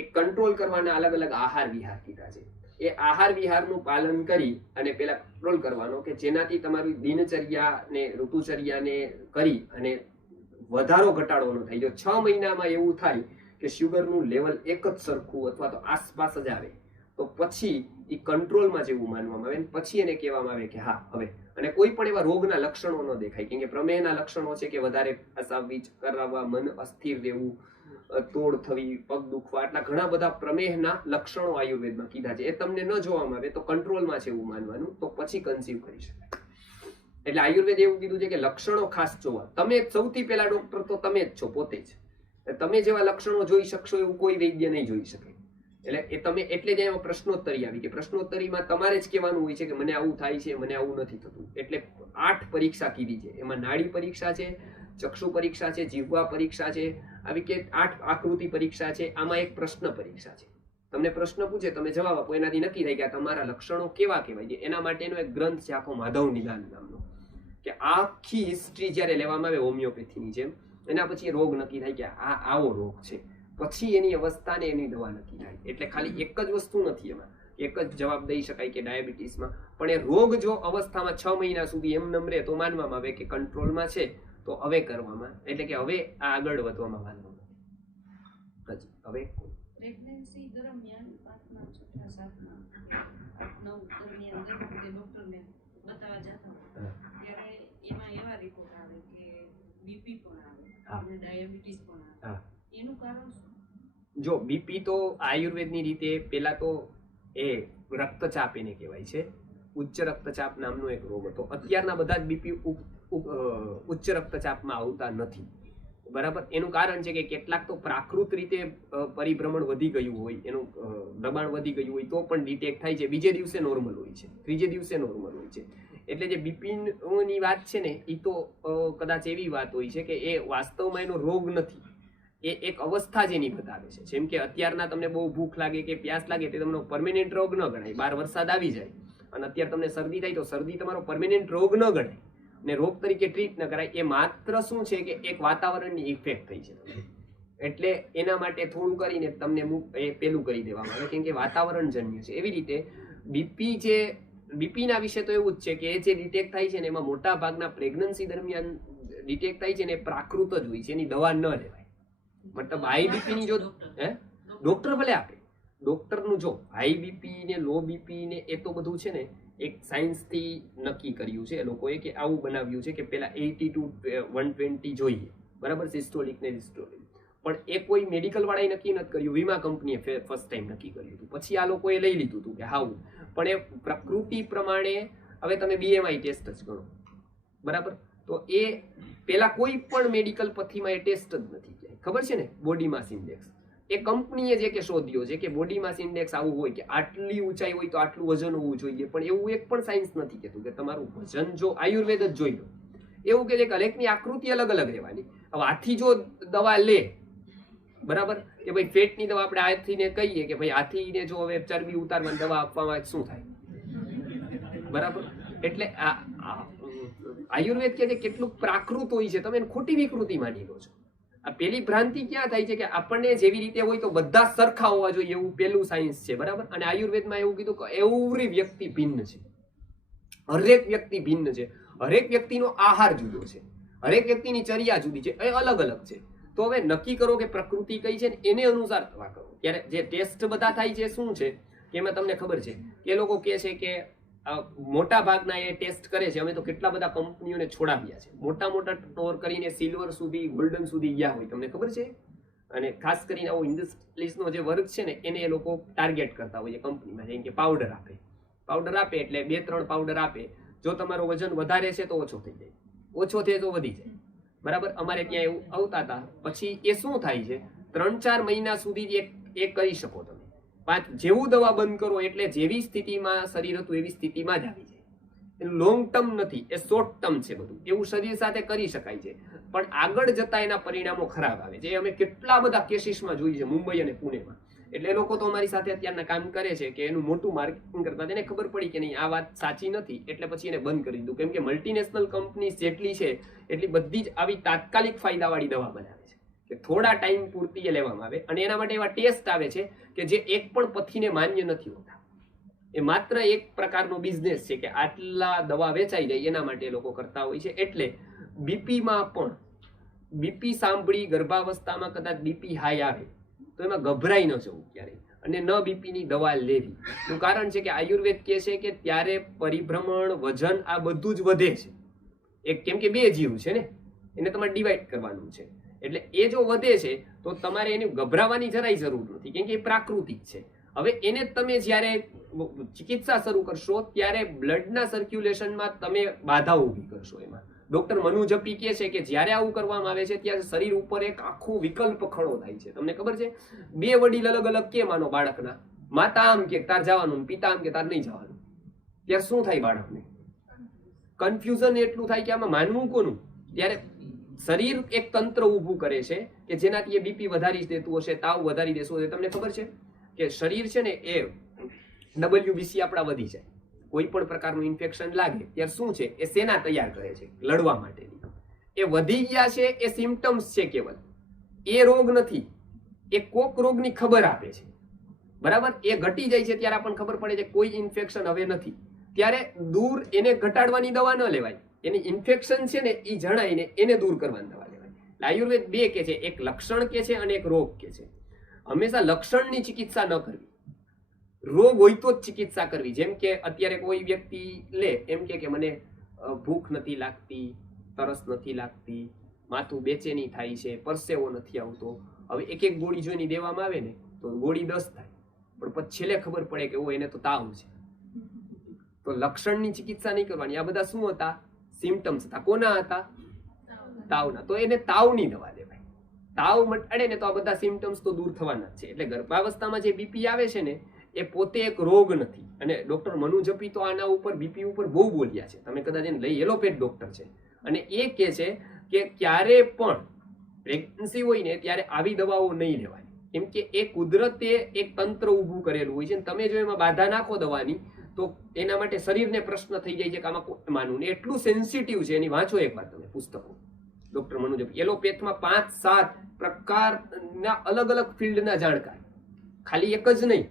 એ કંટ્રોલ કરવાના અલગ અલગ આહાર વિહાર કીધા છે. એ આહાર વિહારનું પાલન કરી અને પેલા કંટ્રોલ કરવાનો કે જેનાથી તમારી દિનચર્યાને ઋતુચર્યાને કરી અને વધારો ઘટાડો ન થાય. જો 6 મહિનામાં એવું થાય કે શુગરનું લેવલ એક જ સરખું અથવા તો આસપાસ જ આવે તો પછી એ કંટ્રોલમાં જેવું માનવામાં આવે, પછી એને કહેવામાં આવે કે હા હવે. અને કોઈ પણ એવા રોગના લક્ષણો ન દેખાય, કેમ કે પ્રમેહના લક્ષણો છે કે વધારે અસાવી કરાવવા, મન અસ્થિર રહેવું, તોડ થવી, પગ દુખવા, આટલા ઘણા બધા પ્રમેહના લક્ષણો આયુર્વેદમાં કીધા છે. એ તમને ન જોવામાં આવે તો કંટ્રોલમાં છે એવું માનવાનું, તો પછી કન્સીવ કરી શકાય. એટલે આયુર્વેદ એવું કીધું છે કે લક્ષણો ખાસ જોવા. તમે સૌથી પહેલા ડોક્ટર તો તમે જ છો પોતે જ. તમે જેવા લક્ષણો જોઈ શકશો એવું કોઈ વૈદ્ય નહીં જોઈ શકે. એટલે એ તમે એટલે જ એમાં પ્રશ્નોત્તરી આવી કે પ્રશ્નોત્તરીમાં તમારે જ કહેવાનું હોય છે કે મને આવું થાય છે, મને આવું નથી થતું. એટલે 8 પરીક્ષા કીધી છે. એમાં નાડી પરીક્ષા છે, ચક્ષુ પરીક્ષા છે, જીહ્વા પરીક્ષા છે, આવી કે 8 આકૃતિ પરીક્ષા છે. આમાં એક પ્રશ્ન પરીક્ષા છે. તમને પ્રશ્ન પૂછે તમે જવાબ આપો, એનાથી નક્કી થાય કે આ તમારા લક્ષણો કેવા કહેવાય છે. એના માટેનો એક ગ્રંથ છે આખો માધવ નિદાન નામનો, કે આખી હિસ્ટ્રી જ્યારે લેવામાં આવે હોમિયોપેથીની જેમ, એના પછી રોગ નક્કી થાય કે આ આવો રોગ છે, પછી એની અવસ્થાને એની દવા નક્કી થાય. એટલે ખાલી એક જ વસ્તુ નથી એમાં, એક જ જવાબ દઈ શકાય કે ડાયાબિટીસમાં. પણ એ રોગ જો અવસ્થામાં 6 મહિના સુધી એમ નમરે તો માનવામાં આવે કે કંટ્રોલમાં છે, તો હવે કરવામાં એટલે કે હવે આ આગળ વધવામાં વાંધો નથી. હવે પ્રેગ્નન્સી દરમિયાન 5મા 6મા 7મા 8 9 દરમિયાન ડોક્ટરને બતાવવા જતા ત્યારે એમાં એવા રિપોર્ટ આવે કે બીપી પણ આવે અને ડાયાબિટીસ પણ આવે. એનું કારણ શું? જો બીપી તો આયુર્વેદની રીતે પેલા તો એ રક્તચાપ એને કહેવાય છે. ઉચ્ચ રક્તચાપ નામનો એક રોગ હતો. અત્યારના બધા જ બીપી ઉચ્ચ રક્તચાપમાં આવતા નથી. બરાબર, એનું કારણ છે કે કેટલાક તો પ્રાકૃત રીતે પરિભ્રમણ વધી ગયું હોય, એનું દબાણ વધી ગયું હોય તો પણ ડિટેક્ટ થાય છે. બીજે દિવસે નોર્મલ હોય છે, ત્રીજે દિવસે નોર્મલ હોય છે. એટલે જે બીપીની વાત છે ને એ તો કદાચ એવી વાત હોય છે કે એ વાસ્તવમાં એનો રોગ નથી, એ એક અવસ્થા જ એની બતાવે છે. જેમ કે અત્યારના તમને બહુ ભૂખ લાગે કે પ્યાસ લાગે તે તમને પરમેનન્ટ રોગ ન ગણાય. બહાર વરસાદ આવી જાય અને અત્યારે તમને શરદી થાય તો શરદી તમારો પરમેનન્ટ રોગ ન ગણાય ને રોગ તરીકે ટ્રીટ ન કરાય. એ માત્ર શું છે કે એક વાતાવરણની ઇફેક્ટ થઈ છે, એટલે એના માટે થોડું કરીને તમને એ પેલું કરી દેવામાં આવે, કેમ કે વાતાવરણજન્ય છે. એવી રીતે બીપી જે બીપીના વિશે તો એવું જ છે કે એ જે ડિટેક્ટ થાય છે ને એમાં મોટા ભાગના પ્રેગ્નન્સી દરમિયાન ડિટેક્ટ થાય છે ને એ પ્રાકૃત જ હોય છે, એની દવા ન લેવાય. મતલબ હાઈ બીપીની જો ડોક્ટર ભલે આપે, ડોક્ટરનું જો હાઈ બીપી ને લો બીપી ને એ તો બધું છે ને એક સાયન્સથી નક્કી કર્યું છે એ લોકોએ કે આવું બનાવ્યું છે કે પેલા 80 to 120 જોઈએ, બરાબર, સિસ્ટોલિક ને ડિસ્ટોલિક. પણ એ કોઈ મેડિકલ વાળાએ નક્કી નથી કર્યું, વીમા કંપનીએ ફર્સ્ટ ટાઈમ નક્કી કર્યું હતું. પછી આ લોકોએ લઈ લીધું હતું કે હાવું. પણ એ પ્રકૃતિ પ્રમાણે હવે તમે BMI ટેસ્ટ જ કરો, બરાબર, તો એ પેલા કોઈ પણ મેડિકલ પથ્થીમાં એ ટેસ્ટ જ નથી. ખબર છે ને, બોડી માસ ઇન્ડેક્સ એ કંપનીએ જે કે શોધ્યો છે કે બોડી માસ ઇન્ડેક્સ આવું હોય કે આટલી ઊંચાઈ હોય તો આટલું વજન હોવું જોઈએ. પણ એવું એક પણ સાયન્સ નથી કહેતું કે તમારું વજન જો આયુર્વેદ જ જોઈ લો, એવું કે છે કે હરેકની આકૃતિ અલગ અલગ રહેવાની. હવે હાથી જો દવા લે, બરાબર, કે ભાઈ પેટની દવા આપણે હાથીને કહીએ કે ભાઈ હાથીને જો હવે ચરબી ઉતારવાની દવા આપવામાં શું થાય? બરાબર. એટલે આયુર્વેદ કે કેટલું પ્રાકૃત હોય છે, તમે એને ખોટી વિકૃતિ માની લો છો. આ પેલી ભ્રાંતિ ક્યાં થાય છે કે આપણને જેવી રીતે હોય તો બધા સરખા હોવા જોઈએ એવું પેલું સાયન્સ છે, બરાબર. અને આયુર્વેદમાં એવું કીધું કે એવરી વ્યક્તિ ભિન્ન છે, હરેક વ્યક્તિ ભિન્ન છે, હરેક વ્યક્તિનો આહાર જુદો છે, હરેક વ્યક્તિની ચર્યા જુદી છે, એ અલગ અલગ છે. તો હવે નક્કી કરો કે પ્રકૃતિ કઈ છે ને એને અનુસાર દવા કરો. ત્યારે જે ટેસ્ટ બધા થાય છે શું છે કે એમાં તમને ખબર છે કે લોકો કહે છે કે મોટા ભાગના એ ટેસ્ટ કરે છે. અમે તો કેટલા બધા કંપનીઓને છોડાવ્યા છે, મોટા મોટા ટોર કરીને સિલ્વર સુધી, ગોલ્ડન સુધી ગયા હોય, તમને ખબર છે. અને ખાસ કરીને આવો ઇન્ડસ્ટ્રીઝનો જે વર્ગ છે ને એને એ લોકો ટાર્ગેટ કરતા હોય છે કંપનીમાં. જેમ કે પાવડર આપે એટલે 2-3 પાવડર આપે. જો તમારો વજન વધારે છે તો ઓછો થઈ જાય, ઓછો થાય તો વધી જાય, બરાબર. અમારે ત્યાં એવું આવતા હતા. પછી એ શું થાય છે 3-4 મહિના સુધી એ કરી શકો તમે. જેવું દવા બંધ કરો એટલે જેવી સ્થિતિમાં શરીર હતું એવી સ્થિતિમાં જ આવી જાય. એનું લોંગ ટર્મ નથી, એ શોર્ટ ટર્મ છે બધું. એવું શરીર સાથે કરી શકાય છે, પણ આગળ જતા એના પરિણામો ખરાબ આવે છે. અમે કેટલા બધા કેસીસમાં જોઈએ છે મુંબઈ અને પુણેમાં. એટલે એ લોકો તો અમારી સાથે અત્યારના કામ કરે છે કે એનું મોટું માર્કેટિંગ કરતા એને ખબર પડી કે નહીં આ વાત સાચી નથી, એટલે પછી એને બંધ કરી દીધું. કેમ કે મલ્ટીનેશનલ કંપની જેટલી છે એટલી બધી જ આવી તાત્કાલિક ફાયદાવાળી દવા બનાવે છે કે થોડા ટાઈમ પૂરતી એ લેવામાં આવે. અને એના માટે એવા ટેસ્ટ આવે છે કે જે એક પણ પથ્થીને માન્ય નથી હોતા. એ માત્ર એક પ્રકારનો બિઝનેસ છે કે આટલા દવા વેચાઈ જાય એના માટે એ લોકો કરતા હોય છે. એટલે બીપીમાં પણ, બીપી સાંભળી ગર્ભાવસ્થામાં કદાચ બીપી હાઈ આવે તો એમાં ગભરાઈ ન જવું ક્યારેય, અને ન બીપીની દવા લેવી. એનું કારણ છે કે આયુર્વેદ કહે છે કે ત્યારે પરિભ્રમણ, વજન આ બધું જ વધે છે. કેમ કે 2 જીવ છે ને, એને તમારે ડિવાઈડ કરવાનું છે. એટલે એ જો વધે છે તો તમારે એને ગભરાવાની જરાય જરૂર નથી, કેમ કે એ પ્રાકૃતિક છે. હવે એને તમે જ્યારે ચિકિત્સા શરૂ કરશો ત્યારે બ્લડના સર્ક્યુલેશનમાં તમે બાધા ઊભી કરશો. એમાં ડોક્ટર મનુ જપી કહે છે કે જ્યારે આવું કરવામાં આવે છે ત્યારે શરીર ઉપર એક આખું વિકલ્પ ખડો થાય છે. તમને ખબર છે 2 વડીલ અલગ અલગ કે માનો બાળકના, માતા આમ કે તાર જવાનું, પિતા આમ કે તાર નહીં જવાનું. ત્યારે શું થાય બાળકને? કન્ફ્યુઝન એટલું થાય કે આમાં માનવું કોનું? ત્યારે શરીર એક તંત્ર ઊભું કરે છે કે જેનાથી એ બીપી વધારી દેતું હશે, તાવ વધારી દેતું હશે. તમને ખબર છે કે શરીર છે ને એ WBC આપણા વધી જાય, કોઈ પણ પ્રકારનું ઇન્ફેક્શન લાગે ત્યારે શું છે એ સેના તૈયાર કરે છે લડવા માટેની. એ વધી ગયા છે એ સિમ્પટમ્સ છે કેવલ, એ રોગ નથી. એ કોક રોગની ખબર આપે છે, બરાબર. એ ઘટી જાય છે ત્યારે આપણને ખબર પડે છે કોઈ ઇન્ફેક્શન હવે નથી. ત્યારે દૂર એને ઘટાડવાની દવા ન લેવાય, એની ઇન્ફેક્શન છે ને એ જણાઈને એને દૂર કરવાની દવા લેવાય. આયુર્વેદ 2 કે છે, એક લક્ષણ કે છે અને એક રોગ કે છે. હંમેશા લક્ષણની ચિકિત્સા ન કરવી, રોગ હોય તો જ ચિકિત્સા કરવી. જેમ કે અત્યારે કોઈ વ્યક્તિ લે એમ કે મને ભૂખ નથી લાગતી, તરસ નથી લાગતી, માથું બેચેની થાય છે, પરસેવો નથી આવતો. હવે એક ગોળી જોઈને દેવામાં આવે ને તો ગોળી 10 થાય, પણ પછી છેલ્લે ખબર પડે કે એને તો તાવ છે. તો લક્ષણની ચિકિત્સા નહીં કરવાની. આ બધા શું હતા? સિમ્પટમ્સ હતા. કોના હતા? તાવના. તો એને તાવની દવા લેવાય. તાવ મટાડે ને તો આ બધા સિમ્પટમ્સ તો દૂર થવાના જ છે. એટલે ગર્ભાવસ્થામાં જે બીપી આવે છે ને એ પોતે એક રોગ નથી. અને ડોક્ટર મનુ જપી તો આના ઉપર બીપી ઉપર બહુ બોલ્યા છે. તમે કદાચ એને લઈ, એલોપેથ ડોક્ટર છે, અને એ કહે છે કે ક્યારે પણ પ્રેગ્નન્સી હોય ને ત્યારે આવી દવાઓ નહીં લેવાય. કેમ કે એ કુદરતે એક તંત્ર ઊભું કરેલું હોય છે. તમે જો એમાં બાધા નાખો દવાની તો એના માટે શરીરને પ્રશ્ન થઈ જાય છે કે આમાં કોઈ માનવું ને. એટલું સેન્સિટિવ છે. એની વાંચો એકવાર તમે પુસ્તકો. ડોક્ટર મનુ જપી એલોપેથમાં 5-7 પ્રકારના અલગ અલગ ફિલ્ડના જાણકાર, ખાલી એક જ નહીં.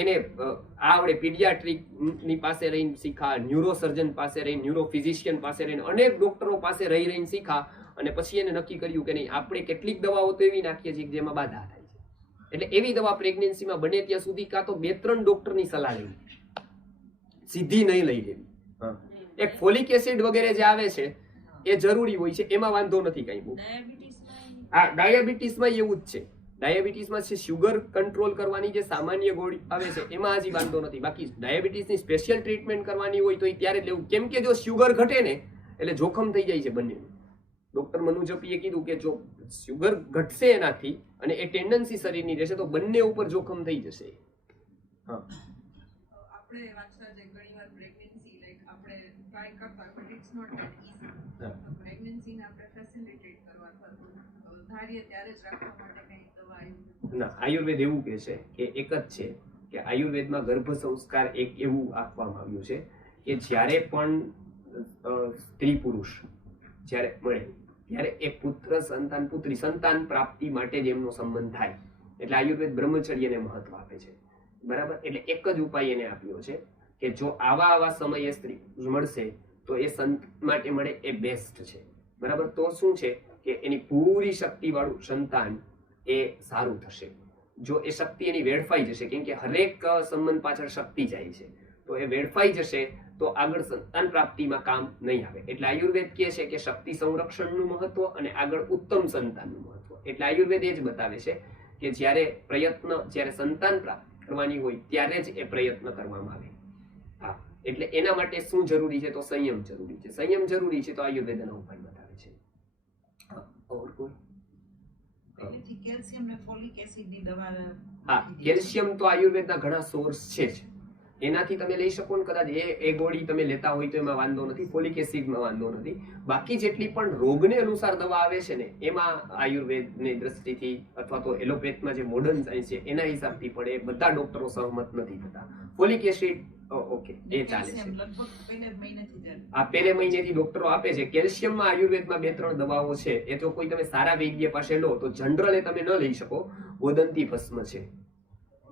એને આવડે પીડિયાટ્રિક ની પાસે રહીને શીખા, ન્યુરોસર્જન પાસે રહીને, ન્યુરો ફિઝિશિયન પાસે રહીને, અનેક ડોક્ટરો પાસે રહીને શીખા. અને પછી એને નક્કી કર્યું કે નહીં, આપણે કેટલીક દવાઓ તો એવી નાખીએ છીએ જેમાં બાધા થાય છે. એટલે એવી દવા પ્રેગ્નન્સીમાં બને ત્યાં સુધી કાં તો 2-3 ડોક્ટરની સલાહ લેવી, સીધી નહીં લઈ લેવી. એક ફોલિક એસિડ વગેરે જે આવે છે એ જરૂરી હોય છે, એમાં વાંધો નથી કઈ બહુ. ડાયાબિટીસમાં એવું જ છે. ડાયાબિટીસમાં છે શુગર કંટ્રોલ કરવાની જે સામાન્ય ગોળી આવે છે એમાં હજી વાંધો નથી. બાકી ડાયાબિટીસની સ્પેશિયલ ટ્રીટમેન્ટ કરવાની હોય તો એ ત્યારે લેવું. કેમ કે જો શુગર ઘટે ને એટલે જોખમ થઈ જાય છે બંનેનું. ડોક્ટર મનુ જપીએ કીધું કે જો શુગર ઘટશે એનાથી અને એ ટેન્ડન્સી શરીરની રહેશે તો બંને ઉપર જોખમ થઈ જશે. આપણે વાંચતા જે ઘણીવાર પ્રેગ્નન્સી લાઈક આપણે ટ્રાય કરતા but it's not that easy. પ્રેગ્નન્સીને આપણે ફેસિલિટેટ કરવા અથવા ધારીએ ત્યારે જ રાખવા માટે કંઈ દવા ના, આયુર્વેદ એવું કહે છે કે એક જ છે કે આયુર્વેદમાં ગર્ભ સંસ્કાર એક એવું આપવામાં આવ્યું છે કે જ્યારે પણ સ્ત્રી પુરુષ જ્યારે મળે ત્યારે એ પુત્ર સંતાન પુત્રી સંતાન પ્રાપ્તિ માટે જ એમનો સંબંધ થાય. એટલે આયુર્વેદ બ્રહ્મચર્યને મહત્વ આપે છે, બરાબર. એટલે એક જ ઉપાય એને આપ્યો છે કે જો આવા સમયે સ્ત્રી મળશે તો એ સંત માટે મળે એ બેસ્ટ છે, બરાબર. તો શું છે કે એની પૂરી શક્તિ વાળું સંતાન એ સારું થશે. જો એ શક્તિ એની વેડફાઈ જશે, કેમ કે હરેક સંબંધ પાછળ શક્તિ જાય છે, તો એ વેડફાઈ જશે તો આગળ સંતાન પ્રાપ્તિમાં કામ નહીં આવે. એટલે આયુર્વેદ કહે છે કે શક્તિ સંરક્ષણનું મહત્વ અને આગળ ઉત્તમ સંતાનનું મહત્વ. એટલે આયુર્વેદ એ જ બતાવે છે કે જ્યારે સંતાન પ્રાપ્ત કરવાની હોય ત્યારે જ એ પ્રયત્ન કરવામાં આવે. હા, એટલે એના માટે શું જરૂરી છે? તો સંયમ જરૂરી છે. સંયમ જરૂરી છે તો આયુર્વેદ એનો ઉપાય બતાવે છે. હા, ઓર કોઈ? પહેલેથી કેલ્શિયમ ને ફોલિક એસિડની દવા. હા, કેલ્શિયમ તો આયુર્વેદના ઘણા સોર્સ છે જ, એનાથી તમે લઈ શકો ને. કદાચ એ ગોળી તમે લેતા હોય તો એમાં વાંધો નથી, ફોલિક એસિડમાં વાંધો નથી. બાકી જેટલી પણ રોગને અનુસાર દવા આવે છે ને એમાં આયુર્વેદની દ્રષ્ટિથી અથવા તો એલોપેથમાં જે મોડર્ન સાયન્સ છે એના હિસાબથી પણ એ બધા ડોક્ટરો સહમત નથી થતા. ફોલિક એસિડ ઓકે, એ ચાલે છે. આ પહેલે મહિનેથી ડોક્ટરો આપે છે. કેલ્શિયમમાં આયુર્વેદમાં 2-3 દવાઓ છે, એ તો કોઈ તમે સારા વૈદ્ય પાસે લો તો જનરલ એ તમે ન લઈ શકો. ગોદંતી ભસ્મ છે,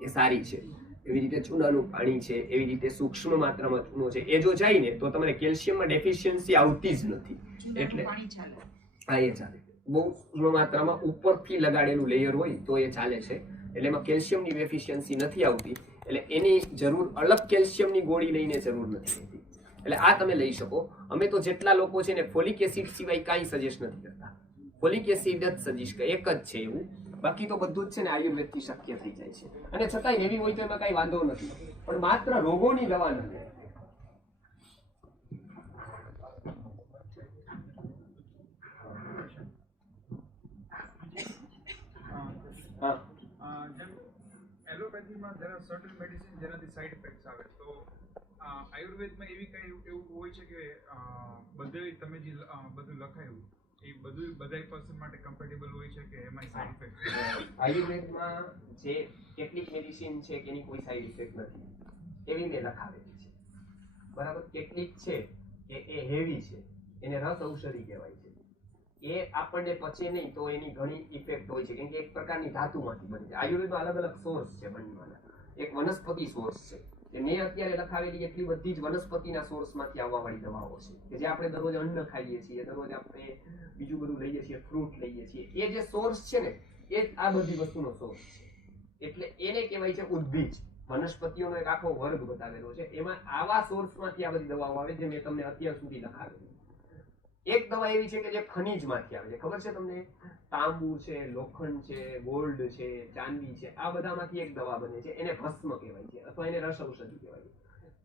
એ સારી છે. એવી રીતે ચૂનાનું પાણી છે, એવી રીતે સૂક્ષ્મ માત્રામાં ચૂનો છે, એ જો જાય ને તો તમારે કેલ્શિયમમાં ડેફિશિયન્સી આવતી જ નથી. એટલે હા, એ ચાલે. બહુ સૂક્ષ્મ માત્રામાં ઉપરથી લગાડેલું લેયર હોય તો એ ચાલે છે. એટલે એમાં કેલ્શિયમની ડેફિશિયન્સી નથી આવતી. એટલે એની જરૂર અલગ કેલ્શિયમની ગોળી લઈને જરૂર નથી રહેતી. એટલે આ તમે લઈ શકો. અમે તો જેટલા લોકો છે ને ફોલિક એસિડ સિવાય કાંઈ સજેસ્ટ નથી કરતા. ફોલિક એસિડ જ સજેસ્ટ એક જ છે એવું. બાકી તો બધું જ છે ને આયુર્વેદથી શક્ય થઈ જાય છે. અને છતાંય એવી હોય તો એમાં કાંઈ વાંધો નથી, પણ માત્ર રોગોની દવા ન લે. જેમ એલોપેથીમાં there are certain medicine જેનાથી સાઇડ ઇફેક્ટ્સ આવે, તો આયુર્વેદમાં એવી કઈ એવું હોય છે કે બધે તમે જે બધું લખાયું એ બધું બધા પર્સન માટે કમ્પેટેબલ હોય છે કે એમાં સાઇડ ઇફેક્ટ? આયુર્વેદમાં જે કેટલીક મેડિસિન છે કે એની કોઈ સાઇડ ઇફેક્ટ નથી એવી મેં લખાવેલી છે, બરાબર. કેટલીક છે કે એ હેવી છે, એને રસ ઔષધિ કહેવાય છે. એ આપણને પચે નહીં તો એની ઘણી ઇફેક્ટ હોય છે, કેમ કે એક પ્રકારની ધાતુમાંથી બને છે. આયુર્વેદમાં અલગ અલગ સોર્સ છે બનવાના. એક વનસ્પતિ સોર્સ છે કે મેં અત્યારે લખાવેલી એટલી બધી જ વનસ્પતિના સોર્સમાંથી આવવા વાળી દવાઓ છે કે જે આપણે દરરોજ અન્ન ખાઈએ છીએ, દરરોજ આપણે બીજું બધું લઈએ છીએ, ફ્રૂટ લઈએ છીએ. એ જે સોર્સ છે ને એ જ આ બધી વસ્તુનો સોર્સ છે. એટલે એને કહેવાય છે ઉદ્ભીજ. વનસ્પતિઓનો એક આખો વર્ગ બતાવેલો છે, એમાં આવા સોર્સમાંથી આ બધી દવાઓ આવે જે મેં તમને અત્યાર સુધી લખાવેલી. એક દવા એવી છે કે જે ખનીજમાંથી આવે છે, ખબર છે તમને? તાંબુ છે, લોખંડ છે, ગોલ્ડ છે, ચાંદી છે, આ બધામાંથી એક દવા બને છે, એને ભસ્મ કહેવાય છે અથવા એને રસ ઔષધિ કહેવાય છે.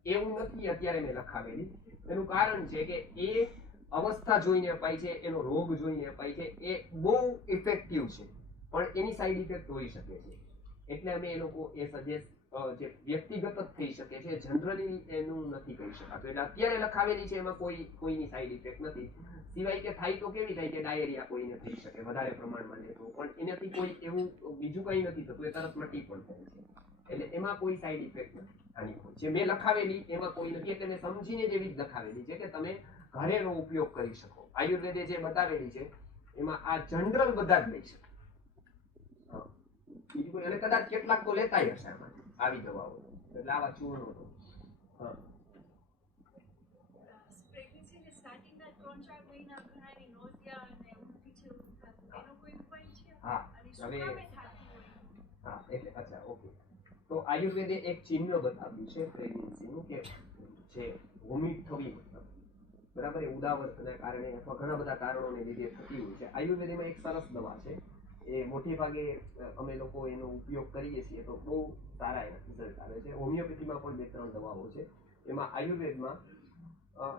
એવું નથી અત્યારે મેં લખાવેલી. એનું કારણ છે કે એ અવસ્થા જોઈને અપાય છે, એનો રોગ જોઈને અપાય છે. એ બહુ ઇફેક્ટિવ છે પણ એની સાઈડ ઇફેક્ટ હોઈ શકે છે. એટલે અમે એ લોકો એ સજેસ્ટ જે વ્યક્તિગત જ થઈ શકે છે, જનરલી એનું નથી કહી શકાતું. એટલે અત્યારે લખાવેલી છે એમાં કોઈની સાઈડ ઇફેક્ટ નથી, સિવાય કે થાય તો કેવી થાય કે ડાયેરિયા કોઈને થઈ શકે વધારે પ્રમાણમાં લેતો, પણ એનાથી કોઈ એવું બીજું કંઈ નથી થતું, એ તરત મટી પણ જાય છે. એટલે એમાં કોઈ સાઈડ ઇફેક્ટ નથી આની. જે મેં લખાવેલી એમાં કોઈ નથી. એટલે મેં સમજીને જેવી જ લખાવેલી છે કે તમે ઘરેનો ઉપયોગ કરી શકો. આયુર્વેદે જે બતાવેલી છે એમાં આ જનરલ બધા જ લઈ શકે. બીજું કોઈ, અને કદાચ કેટલાક તો લેતાય હશે આમાં આવી દવાઓ. એટલે આવા ચૂર્ણો તો હા. પ્રેગ્નન્સીના સ્ટાર્ટિંગના 3-4 મહિના ઘણાની નોઝિયા અને ઉલટી જેવું થતું, એનો કોઈ ઉપાય છે? હા, અને હવે શું કામે થતું હોય? હા, એટલે અચ્છા, ઓકે. તો આયુર્વેદે એક ચિહ્ન બતાવ્યું છે પ્રેગ્નન્સીનું કે જે વોમિટ થવી, મતલબ બરાબર, એ ઉદાવરના કારણે અથવા ઘણા બધા કારણોને લીધે થતી હોય છે. આયુર્વેદમાં એક સરસ દવા છે, એ મોટે ભાગે અમે લોકો એનો ઉપયોગ કરીએ છીએ તો બહુ સારા એના રિઝલ્ટ આવે છે. હોમિયોપેથીમાં પણ 2-3 દવાઓ છે. એમાં આયુર્વેદમાં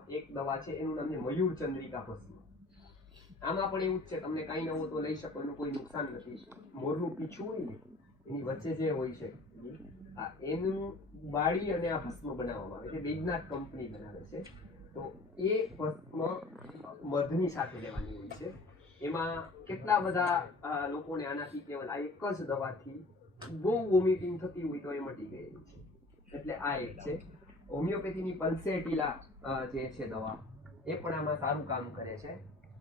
એક દવા છે, એનું નામ છે મયુર ચંદ્રિકા ભસ્મ. આમાં પણ એવું જ છે, તમને કાંઈ નવો તો લઈ શકો, એનું કોઈ નુકસાન નથી. મોરનું પીછું હોય ને એની વચ્ચે જે હોય છે એનું બાળી અને આ ભસ્મ બનાવવામાં આવે છે. વૈજનાથ કંપની બનાવે છે. તો એ ભસ્મ મધની સાથે લેવાની હોય છે. એમાં કેટલા બધા લોકોને આનાથી કેવલ આ એક જ દવાથી બહુ વોમિટિંગ થતી હોય તો એ મટી ગયેલી છે. એટલે આ એક છે. હોમિયોપેથીની પલ્સેટિલા જે છે દવા એ પણ આમાં સારું કામ કરે છે.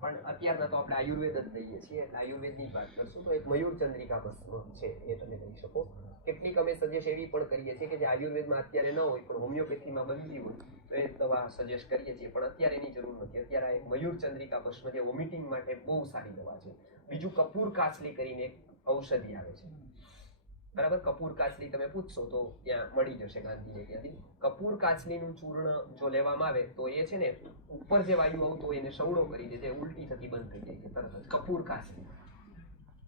પણ અત્યારના તો આપણે આયુર્વેદ જ લઈએ છીએ એટલે આયુર્વેદની વાત કરશું તો એક મયુર ચંદ્રિકા ભસ્મ છે એ તમે લઈ શકો. કેટલીક અમે સજેસ્ટ એવી પણ કરીએ છીએ કે જે આયુર્વેદમાં અત્યારે ન હોય પણ હોમિયોપેથીમાં બનતી હોય તો એ દવા સજેસ્ટ કરીએ છીએ, પણ અત્યારે એની જરૂર નથી. અત્યારે આ એક મયુર ચંદ્રિકા ભસ્મ જે વોમિટિંગ માટે બહુ સારી દવા છે. બીજું કપૂર કાસલી કરીને એક ઔષધિ આવે છે, બરાબર. કપૂર કાચલી તમે પૂછશો તો ત્યાં મળી જશે ગાંધીને ત્યાંથી. કપૂર કાચલીનું ચૂર્ણ જો લેવામાં આવે તો એ છે ને ઉપર જે વાયુ આવતો હોય એને સવડો કરી દે, જે ઉલટી થતી બંધ થઈ જાય છે તરત જ. કપૂર કાચલી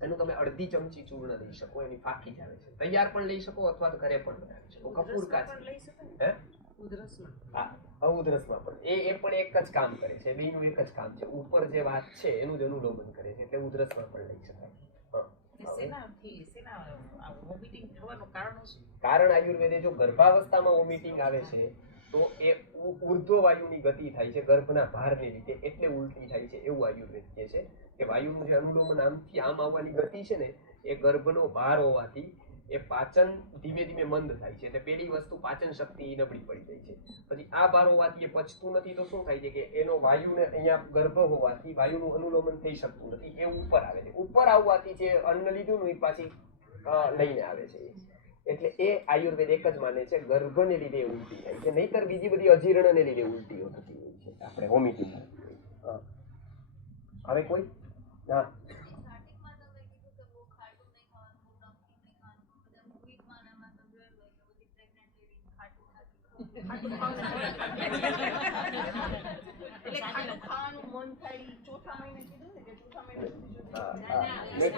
એનું તમે અડધી ચમચી ચૂર્ણ લઈ શકો, એની ફાકી જ આવે છે. તૈયાર પણ લઈ શકો અથવા તો ઘરે પણ બનાવી શકો. કપૂર કાચલી હે હા ઉધરસમાં પણ એ પણ એક જ કામ કરે છે, બેનું એક જ કામ છે. ઉપર જે વાત છે એનું જ અનુલોમન કરે છે એટલે ઉધરસમાં પણ લઈ શકાય. કારણ આયુર્વેદે જો ગર્ભાવસ્થામાં વોમિટિંગ આવે છે તો એ ઉર્ધ્વ વાયુની ગતિ થાય છે ગર્ભના ભારને લીધે, એટલે ઉલટી થાય છે એવું આયુર્વેદ કહે છે કે વાયુનું જે અનુલોમન આમથી આમ આવવાની ગતિ છે ને એ ગર્ભનો ભાર હોવાથી એ પાચન ધીમે ધીમે મંદ થાય છે. એટલે પેલી વસ્તુ પાચન શક્તિ નબળી પડી જાય છે. પછી આ ભાર હોવાથી એ પચતું નથી તો શું થાય છે કે એનો વાયુને અહીંયા ગર્ભ હોવાથી વાયુનું અનુલોમન થઈ શકતું નથી, એ ઉપર આવે છે. ઉપર આવવાથી જે અન્ન લીધું ને એ પાછી લઈને આવે છે. એટલે એ આયુર્વેદ એક જ માને છે ગર્ભને લીધે ઉલટી થાય છે, નહીતર બીજી બધી અજીર્ણને લીધે ઉલટીઓ થતી હોય છે આપણે વોમિટિંગ. હવે કોઈ હા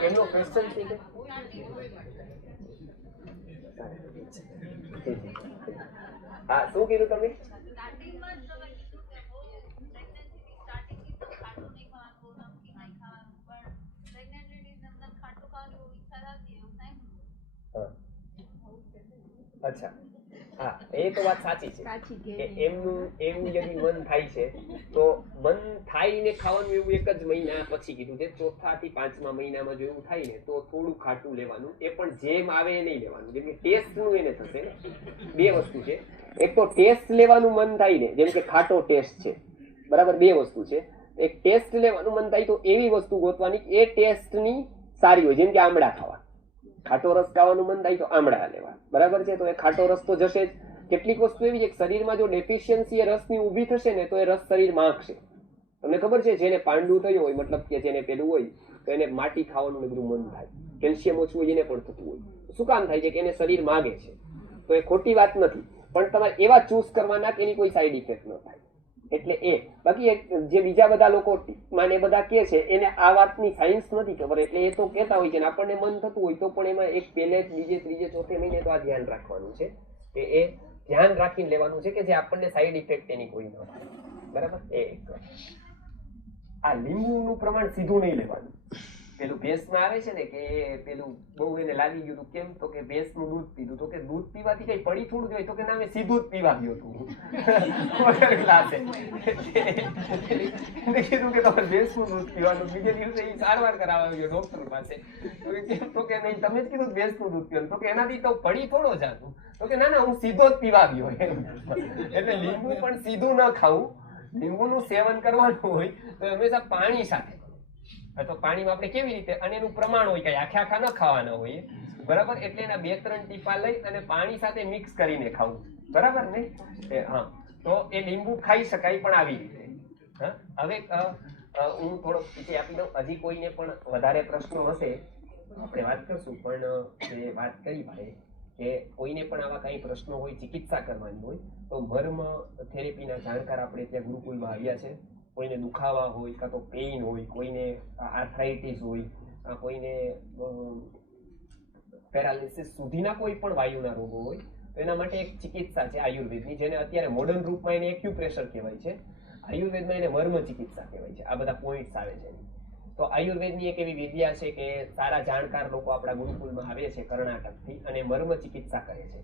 એમનો ક્વેશ્ચન છે કે હા શું કીધું તમે? અચ્છા હા એ તો વાત સાચી છે કે એમનું એવું યદિ મન થાય છે તો મન થાય ને ખાવાનું એવું એક જ મહિના પછી કીધું છે. 4થા થી 5મા મહિનામાં જો એવું થાય ને તો થોડું ખાટું લેવાનું, એ પણ જેમ આવે એ નહીં લેવાનું. જેમ કે ટેસ્ટનું એને થશે ને, બે વસ્તુ છે. એક તો ટેસ્ટ લેવાનું મન થાય ને, જેમ કે ખાટો ટેસ્ટ છે બરાબર, બે વસ્તુ છે. એક ટેસ્ટ લેવાનું મન થાય તો એવી વસ્તુ ગોતવાની એ ટેસ્ટની સારી હોય, જેમ કે આમળા ખાવા. ખાટો રસ ખાવાનું મન થાય તો આમળા લેવા, બરાબર છે. તો એ ખાટો રસ તો જશે જ. કેટલીક વસ્તુ એવી છે કે શરીરમાં જો ડેફિશિયન્સી એ રસની ઊભી થશે ને તો એ રસ શરીર માંગશે. તમને ખબર છે જેને પાંડુ થયું હોય, મતલબ કે જેને પેલું હોય તો એને માટી ખાવાનું બધું મન થાય. કેલ્શિયમ ઓછું હોય એને પણ થતું હોય. શું કામ થાય છે કે એને શરીર માગે છે. તો એ ખોટી વાત નથી, પણ તમારે એવા ચૂઝ કરવાના કે એની કોઈ સાઈડ ઇફેક્ટ ન થાય. એટલે એ બાકી જે બીજા બધા લોકો માને બધા કે છે એને આ વાતની સાયન્સ નથી ખબર, એટલે એ તો કહેતા હોય છે ને આપણને મન થતું હોય તો પણ એમાં એક પહેલે બીજે ત્રીજે ચોથે મહિને તો આ ધ્યાન રાખવાનું છે કે એ ધ્યાન રાખીને લેવાનું છે કે જે આપણને સાઈડ ઇફેક્ટ એની કોઈ ન થાય, બરાબર. આ લીંબુનું પ્રમાણ સીધું નહીં લેવાનું. પેલું ભેંસમાં આવે છે ને કે પેલું બહુ એને લાગી ગયું હતું, કેમ તો કે ભેંસનું દૂધ પીધું, તો કે દૂધ પીવાથી કઈ પડી થોડું જોઈએ, તો કે ના મેં સીધું જ પીવા ગયો હતું કીધું કે તમારે ભેંસનું દૂધ પીવાનું. બીજે દિવસે એ સારવાર કરાવવા ગયો ડોક્ટર પાસે, તો કે નહીં તમે જ કીધું ભેંસનું દૂધ પીવાનું, તો કે એનાથી તો પડી થોડો જ હતું, તો કે ના ના હું સીધો જ પીવા ગયો. એટલે લીંબુ પણ સીધું ન ખાવું, લીંબુનું સેવન કરવાનું હોય તો હંમેશા પાણી સાથે. તો પાણીમાં આપણે કેવી રીતે, અને એનું પ્રમાણ હોય કે આખા આખા ન ખાવાના હોય, બરાબર. એટલે એના 2-3 ટીપા લઈ અને પાણી સાથે મિક્સ કરીને ખાવું, બરાબર ને. હા તો એ લીંબુ ખાઈ શકાય પણ આવી રીતે. હવે હું થોડો પીછે આપી દઉં, હજી કોઈને પણ વધારે પ્રશ્નો હશે આપણે વાત કરશું. પણ જે વાત કરી ભાઈ કે કોઈને પણ આવા કઈ પ્રશ્નો હોય, ચિકિત્સા કરવાની હોય તો મર્મ થેરેપીના જાણકાર આપણે ત્યાં ગુરુકુલમાં આવ્યા છે. કોઈને દુખાવા હોય કાં તો પેઇન હોય, કોઈને આર્થરાઇટિસ હોય, કોઈને પેરાલિસિસ સુધીના કોઈ પણ વાયુના રોગો હોય તો એના માટે એક ચિકિત્સા છે આયુર્વેદની, જેને અત્યારે મોડર્ન રૂપમાં એને એક્યુપ્રેશર કહેવાય છે. આયુર્વેદમાં એને મર્મ ચિકિત્સા કહેવાય છે. આ બધા પોઈન્ટ્સ આવે છે. તો આયુર્વેદની એક એવી વિદ્યા છે કે સારા જાણકાર લોકો આપણા ગુરુકુલમાં આવે છે કર્ણાટકથી અને મર્મ ચિકિત્સા કરે છે.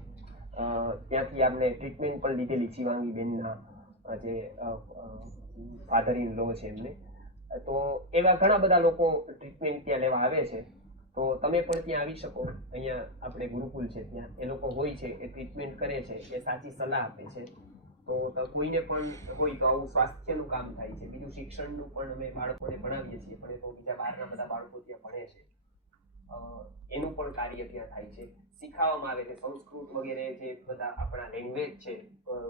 ત્યાંથી આપણે ટ્રીટમેન્ટ પણ લીધેલી શિવાંગી બેનના જે ફાધર ઇન લો છે એમને. તો એવા ઘણા બધા લોકો ટ્રીટમેન્ટ ત્યાં લેવા આવે છે તો તમે પણ ત્યાં આવી શકો. અહીંયા આપણે ગુરુકુલ છે ત્યાં એ લોકો હોય છે, એ ટ્રીટમેન્ટ કરે છે, એ સાચી સલાહ આપે છે. તો કોઈને પણ હોય તો આવું સ્વાસ્થ્યનું કામ થાય છે. બીજું શિક્ષણનું પણ અમે બાળકોને ભણાવીએ છીએ, પણ એ તો બીજા બહારના બધા બાળકો ત્યાં ભણે છે. એનું પણ કાર્ય ત્યાં થાય છે. શીખવવામાં આવે છે સંસ્કૃત વગેરે જે બધા આપણા લેંગ્વેજ છે,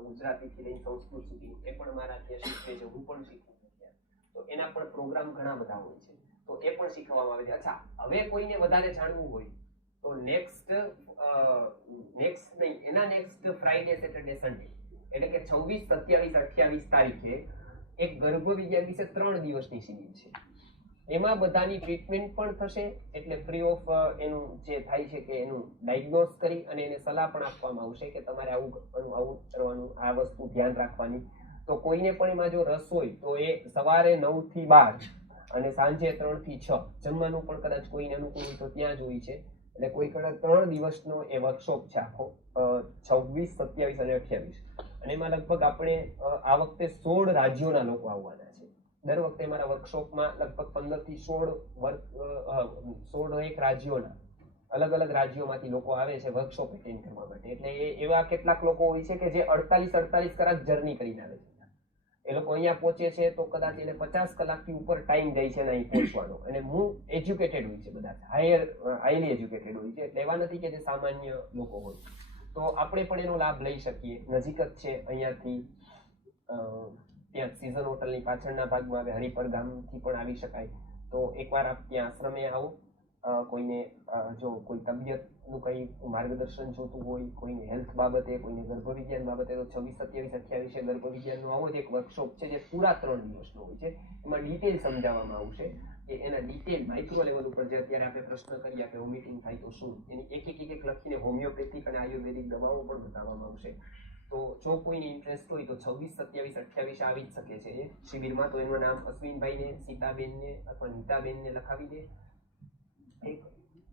ગુજરાતીથી લઈને સંસ્કૃત સુધી, એ પણ મારા ત્યાં શીખવે છે. હું પણ શીખું છું ત્યાં. તો એના પણ પ્રોગ્રામ ઘણા બધા હોય છે, તો એ પણ શીખવવામાં આવે છે. અચ્છા, હવે કોઈને વધારે જાણવું હોય તો નેક્સ્ટ નહીં, એના નેક્સ્ટ ફ્રાઈડે, સેટરડે, સન્ડે એટલે કે 26, 27, 28 તારીખે એક ગર્ભ વિજ્ઞાન વિશે 3 દિવસની શિબિર છે. એમાં બધાની ટ્રીટમેન્ટ પણ થશે, એટલે ફ્રી ઓફ એનું જે થાય છે કે એનું ડાયગ્નોઝ કરી અને એને સલાહ પણ આપવામાં આવશે કે તમારે આવું કરવાનું, આ વસ્તુ ધ્યાન રાખવાની. તો કોઈને પણ એમાં જો રસ હોય તો એ સવારે 9 થી 12 અને સાંજે 3 થી 6 જમવાનું પણ કદાચ કોઈને અનુકૂળ હોય તો ત્યાં જ હોય છે. એટલે કોઈ કદાચ 3 દિવસનો એ વર્કશોપ છે આખો, 26, 27 અને 28. અને એમાં લગભગ આપણે આ વખતે 16 રાજ્યોના લોકો આવવાના છે. દર વખતે મારા વર્કશોપમાં લગભગ 15 થી 16 એક રાજ્યોના અલગ અલગ રાજ્યોમાંથી લોકો આવે છે વર્કશોપ એટેન્ડ કરવા માટે. એટલે એવા કેટલાક લોકો હોય છે કે જે 48 કલાક જર્ની કરીને આવે છે. એ લોકો અહીંયા પહોંચે છે તો કદાચ એને 50 કલાકથી ઉપર ટાઈમ જાય છે અહીં પહોંચવાનો. અને હું એજ્યુકેટેડ હોય છે, બધા હાઈલી એજ્યુકેટેડ હોય છે. એટલે એવા નથી કે જે સામાન્ય લોકો હોય. તો આપણે પણ એનો લાભ લઈ શકીએ. નજીક જ છે અહીંયાથી. ત્યાં સિઝન હોટલની પાછળના ભાગમાં આવે, હરિપર ગામથી પણ આવી શકાય. તો એકવાર આપ ત્યાં આશ્રમે આવો. કોઈને જો કોઈ તબિયતનું કંઈ માર્ગદર્શન જોતું હોય, કોઈને હેલ્થ બાબતે, કોઈને ગર્ભ વિજ્ઞાન બાબતે, તો 26, 27, 28 ગર્ભ વિજ્ઞાનનો આવો જ એક વર્કશોપ છે જે પૂરા 3 દિવસનો હોય છે. એમાં ડિટેલ સમજાવવામાં આવશે કે એના ડિટેલ માઇક્રો લેવલ ઉપર જે અત્યારે આપણે પ્રશ્ન કરીએ, આપણે વોમિટિંગ થાય તો શું, એની એક લખીને હોમિયોપેથિક અને આયુર્વેદિક દવાઓ પણ બતાવવામાં આવશે. તો જો કોઈને ઇન્ટરેસ્ટ હોય તો 26, 27, 28 આવી જ શકે છે એ શિબિરમાં. તો એનું નામ અશ્વિનભાઈને, સીતાબેનને અથવા નીતાબેનને લખાવી દે.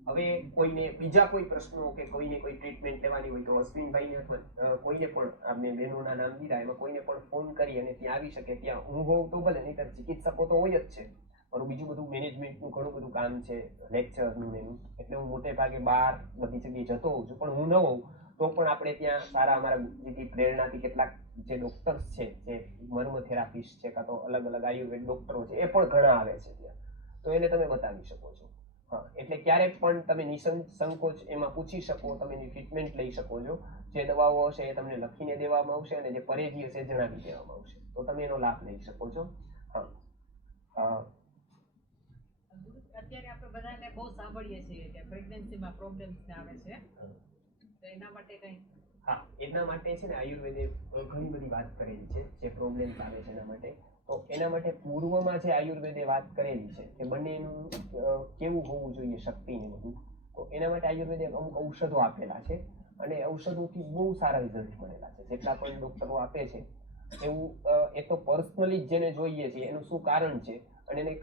હવે કોઈને બીજા કોઈ પ્રશ્નો કે કોઈને કોઈ ટ્રીટમેન્ટ લેવાની હોય તો અશ્વિનભાઈને અથવા કોઈને પણ આપણે બહેનોના નામ દીધા, એમાં કોઈને પણ ફોન કરી અને ત્યાં આવી શકે. ત્યાં હું હોઉં તો ભલે, નહીં તો ચિકિત્સકો તો હોય જ છે, પણ બીજું બધું મેનેજમેન્ટનું ઘણું બધું કામ છે, લેક્ચરનું એનું. એટલે હું મોટે ભાગે બહાર બધી જગ્યાએ જતો હોઉં છું. પણ હું ન હોઉં તો પણ આપણે ત્યાં સારા અમારા જે પ્રેરણાથી કેટલાક જે ડોક્ટર્સ છે, જે મર્મ થેરાપિસ્ટ છે, કાં તો અલગ અલગ આયુર્વેદ ડોક્ટરો છે, એ પણ ઘણા આવે છે ત્યાં. તો એને તમે બતાવી શકો છો. હા, એટલે ક્યારેક પણ તમે નિસંકોચ એમાં પૂછી શકો, તમે એની ટ્રીટમેન્ટ લઈ શકો છો. જે દવાઓ હશે એ તમને લખીને દેવામાં આવશે અને જે પરેજી હશે જણાવી દેવામાં આવશે. તો તમે એનો લાભ લઈ શકો છો. હા. અત્યારે આપણે બધાને બહુ સાંભળીએ છીએ કે પ્રેગ્નન્સીમાં પ્રોબ્લેમ્સ આવે છે, તો એના માટે કંઈ? હા, એના માટે છે ને આયુર્વેદે ઘણી બધી વાત કરેલી છે જે પ્રોબ્લેમ્સ આવે છે એના માટે. તો એના માટે પૂર્વમાં જે આયુર્વેદે વાત કરેલી છે કે બંનેનું કેવું હોવું જોઈએ, શક્તિને બધું. તો એના માટે આયુર્વેદે અમુક ઔષધો આપેલા છે અને ઔષધોથી બહુ સારા રિઝલ્ટ મળેલા છે. જેટલા પણ ડોક્ટરો આપે છે એવું એ તો પર્સનલી જેને જોઈએ છે એનું શું કારણ છે અને એને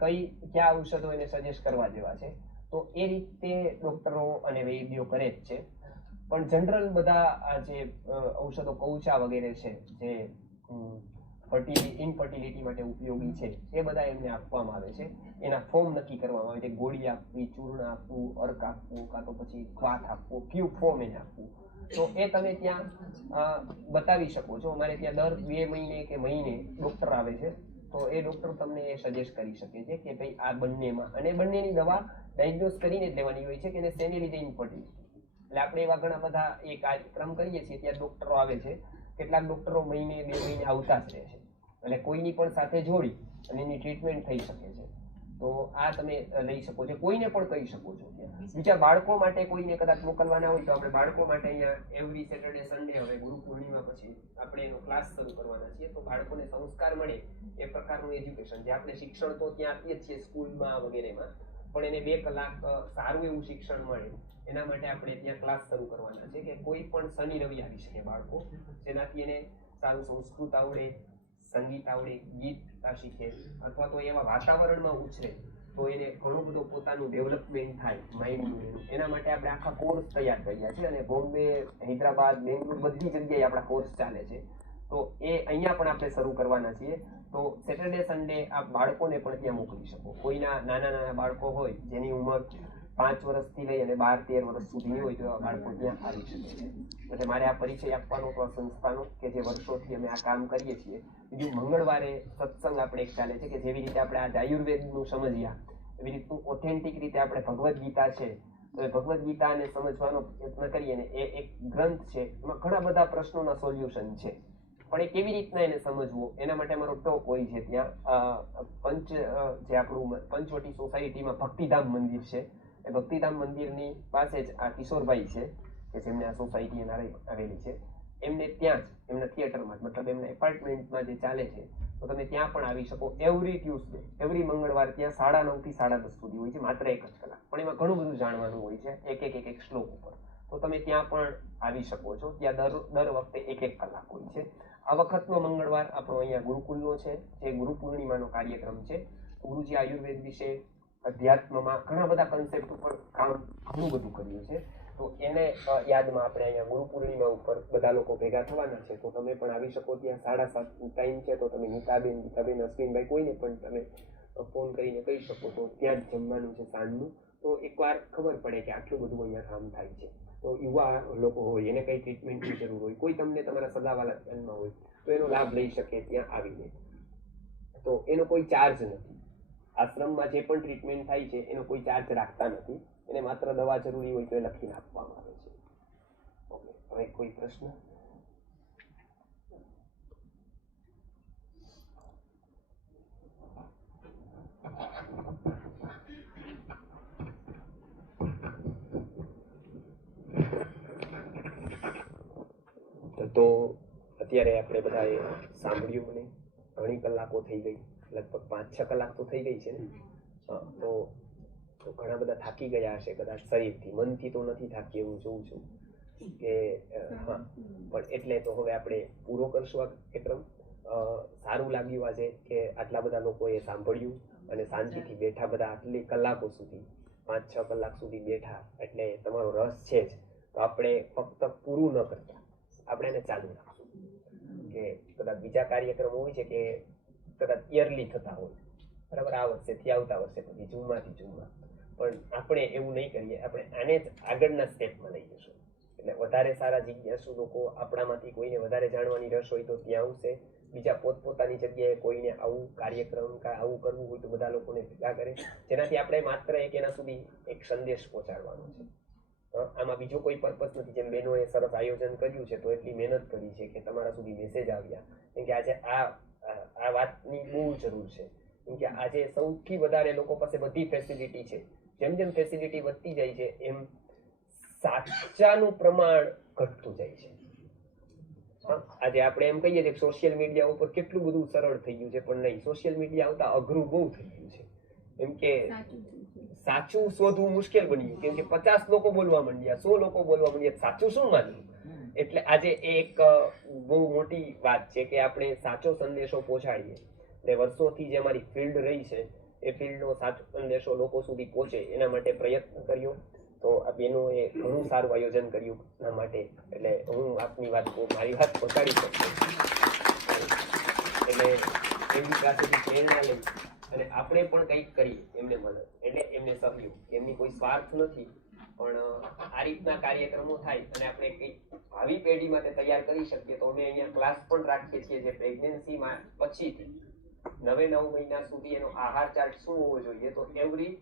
કયા ઔષધો એને સજેસ્ટ કરવા જેવા છે, તો એ રીતે ડોક્ટરો અને વૈદ્યો કરે જ છે. પણ જનરલ બધા આ જે ઔષધો કૌચા વગેરે છે જે ઇનફર્ટિલિટી માટે ઉપયોગી છે, એ બધા એમને આપવામાં આવે છે. એના ફોર્મ નક્કી કરવામાં આવે છે. ગોળી આપવી, ચૂર્ણ આપવું, અર્ક આપવું, કાં તો પછી ક્વાથ આપવું, કયું ફોર્મ એને આપવું. તો એ તમે ત્યાં બતાવી શકો છો. અમારે ત્યાં દર 2 મહિને કે મહિને ડોક્ટર આવે છે. તો એ ડોક્ટર તમને એ સજેસ્ટ કરી શકે છે કે ભાઈ આ બંનેમાં, અને બંનેની દવા ડાયગ્નોઝ કરીને જ લેવાની હોય છે કે એને શેને લીધે ઇનફર્ટિલિટી. એટલે આપણે એવા ઘણા બધા એ કાર્યક્રમ કરીએ છીએ, ત્યાં ડોક્ટરો આવે છે. કેટલાક ડોક્ટરો મહિને 2 મહિને આવતા જ રહે છે. એટલે કોઈની પણ સાથે જોડી અને એની ટ્રીટમેન્ટ થઈ શકે છે. તો આ તમે લઈ શકો છો. કોઈને પણ કહી શકો છો. બીજા બાળકો માટે કોઈને કદાચ મોકલવાના હોય તો આપણે બાળકો માટે અહીંયા એવરી સેટરડે સન્ડે, હવે ગુરુ પૂર્ણિમા પછી આપણે એનો ક્લાસ શરૂ કરવાના છીએ. તો બાળકોને સંસ્કાર મળે એ પ્રકારનું એજ્યુકેશન, જે આપણે શિક્ષણ તો ત્યાં આપીએ જ છીએ સ્કૂલમાં વગેરેમાં, પણ એને 2 કલાક સારું એવું શિક્ષણ મળે એના માટે આપણે ત્યાં ક્લાસ શરૂ કરવાના છે કે કોઈ પણ શનિ રવિ આવી શકે બાળકો, જેનાથી એને સારું સંસ્કૃત આવડે, સંગીત આવડે, ગીત શીખે, અથવા તો એવા વાતાવરણમાં ઉછરે તો એને ઘણું બધું પોતાનું ડેવલપમેન્ટ થાય માઇન્ડનું. એના માટે આપણે આખા કોર્સ તૈયાર કર્યા છે અને બોમ્બે, હૈદરાબાદ, બેંગ્લોર બધી જગ્યાએ આપણા કોર્સ ચાલે છે. તો એ અહીંયા પણ આપણે શરૂ કરવાના છીએ. તો સેટરડે સન્ડે આપ બાળકોને પણ ત્યાં મોકલી શકો. કોઈના નાના બાળકો હોય જેની ઉંમર 5 વર્ષથી લઈ અને 12-13 વર્ષ સુધીની હોય તો એવા બાળકો ત્યાં આવી શકે છે. એટલે મારે આ પરિચય આપવાનો તો આ સંસ્થાનો કે જે વર્ષોથી અમે આ કામ કરીએ છીએ. બીજું મંગળવારે સત્સંગ આપણે એક ચાલે છે કે જેવી રીતે આપણે આજ આયુર્વેદનું સમજ્યા એવી રીતનું ઓથેન્ટિક રીતે આપણે ભગવદ્ ગીતા છે તો એ ભગવદ્ ગીતાને સમજવાનો પ્રયત્ન કરીએ ને એ એક ગ્રંથ છે, એમાં ઘણા બધા પ્રશ્નોના સોલ્યુશન છે, પણ એ કેવી રીતના એને સમજવું એના માટે અમારો ટોક હોય છે. ત્યાં જે આપણું પંચવટી સોસાયટીમાં ભક્તિધામ મંદિર છે, એ ભક્તિધામ મંદિરની પાસે જ આ કિશોરભાઈ છે કે જેમને આ સોસાયટી આવેલી છે, એમને ત્યાં જ એમના થિયેટરમાં મતલબ એમના એપાર્ટમેન્ટમાં જે ચાલે છે તો તમે ત્યાં પણ આવી શકો. એવરી ટ્યુઝડે, એવરી મંગળવાર ત્યાં 9:30 થી 10:30 સુધી હોય છે, માત્ર 1 જ કલાક, પણ એમાં ઘણું બધું જાણવાનું હોય છે એક શ્લોક ઉપર. તો તમે ત્યાં પણ આવી શકો છો. ત્યાં દર વખતે 1 કલાક હોય છે. આ વખતનો મંગળવાર આપણો અહીંયા ગુરુકુલનો છે, જે ગુરુ પૂર્ણિમાનો કાર્યક્રમ છે. ગુરુજી આયુર્વેદ વિશે, અધ્યાત્મમાં ઘણા બધા કન્સેપ્ટ ઉપર કામ ઘણું બધું કર્યું છે. તો એને યાદમાં આપણે અહીંયા ગુરુ પૂર્ણિમા ઉપર બધા લોકો ભેગા થવાના છે. તો તમે પણ આવી શકો. ત્યાં 7:30 ટાઈમ છે, તો તમે નીતાબેન, અશ્વિનભાઈ કોઈને પણ તમે ફોન કરીને કહી શકો. તો ત્યાં જ જમવાનું છે સાંજનું. તો એકવાર ખબર પડે કે આટલું બધું અહીંયા કામ થાય છે. તો યુવા લોકો હોય એને કઈ ટ્રીટમેન્ટની જરૂર હોય, કોઈ તમને તમારા સગાવાલા ધ્યાનમાં હોય તો એનો લાભ લઈ શકે ત્યાં આવીને. તો એનો કોઈ ચાર્જ નથી. આશ્રમમાં જે પણ ટ્રીટમેન્ટ થાય છે એનો કોઈ ચાર્જ રાખતા નથી. એને માત્ર દવા જરૂરી હોય તો એ લખીને આપવામાં આવે છે. ઓકે, હવે કોઈ પ્રશ્ન? તો અત્યારે આપણે બધાએ સાંભળ્યું મને ઘણી કલાકો થઈ ગઈ, લગભગ 5-6 કલાક તો થઈ ગઈ છે ને. તો ઘણા બધા થાકી ગયા હશે કદાચ શરીરથી, મનથી તો નથી થાકી એવું જોઉં છું કે હા. પણ એટલે તો હવે આપણે પૂરો કરશું આ કાર્યક્રમ. સારું લાગ્યું આજે કે આટલા બધા લોકોએ સાંભળ્યું અને શાંતિથી બેઠા, બધા આટલી કલાકો સુધી 5-6 કલાક સુધી બેઠા, એટલે તમારો રસ છે જ. તો આપણે ફક્ત પૂરું ન કરતા, આપણે એને ચાલુ રાખશું. કે કદાચ બીજા કાર્યક્રમો હોય છે કે કદાચ યરલી થતા હોય, બરાબર, આ વર્ષેથી આવતા વર્ષે પછી જૂનમાંથી જૂનમાં, પણ આપણે એવું નહીં કરીએ. આપણે આને જ આગળના સ્ટેપમાં લઈ જશું. એટલે વધારે સારા જિજ્ઞાસુ લોકો, આપણામાંથી કોઈને વધારે જાણવાની રસ હોય તો ત્યાં આવશે. બીજા પોતપોતાની જગ્યાએ કોઈને આવું કાર્યક્રમ કે આવું કરવું હોય તો બધા લોકોને ભેગા કરે, જેનાથી આપણે માત્ર એના સુધી એક સંદેશ પહોંચાડવાનો છે. આમાં બીજો કોઈ પર્પસ નથી. જેમ બહેનોએ સરસ આયોજન કર્યું છે તો એટલી મહેનત કરી છે કે તમારા સુધી મેસેજ આવ્યા. કેમ કે આજે આ વાતની બહુ જરૂર છે. કેમ કે આજે સૌથી વધારે લોકો પાસે બધી ફેસિલિટી છે. જેમ જેમ ફેસિલિટી વધતી જાય છે એમ સાચાનું પ્રમાણ ઘટતું જાય છે. આજે આપણે એમ કહીએ કે સોશિયલ મીડિયા ઉપર કેટલું બધું સરળ થઈ ગયું છે, પણ નહીં, સોશિયલ મીડિયા આવતા અઘરું બહુ થઈ ગયું છે. એમ કે સાચું શોધવું મુશ્કેલ બની ગયું. કેમ કે 50 લોકો બોલવા માંડ્યા, 100 લોકો બોલવા માંડ્યા, સાચું શું માનવું? એટલે આજે એક બહુ મોટી વાત છે કે આપણે સાચો સંદેશો પહોંચાડીએ. એટલે વર્ષોથી જે અમારી ફિલ્ડ રહી છે એ ફિલ્ડનો સાચો સંદેશો લોકો સુધી પહોંચે એના માટે પ્રયત્ન કર્યો. તો આ બહેનોએ ઘણું સારું આયોજન કર્યું એના માટે. એટલે હું આપની વાત મારી વાત પહોંચાડી શકું. એટલે એમની પાસેથી પ્રેરણા લઈ અને આપણે પણ કંઈક કરીએ એમને મદદ, એટલે એમને સહયોગ. એમની કોઈ સ્વાર્થ નથી, પણ આ રીતના કાર્યક્રમો થાય અને આપણે કંઈક ભાવિ પેઢી માટે તૈયાર કરી શકીએ. તો અમે અહીંયા ક્લાસ પણ રાખીએ છીએ જે પ્રેગ્નન્સીમાં પછીથી 9 મહિના સુધી એનો આહાર ચાર્ટ શું હોવો જોઈએ. તો એવરી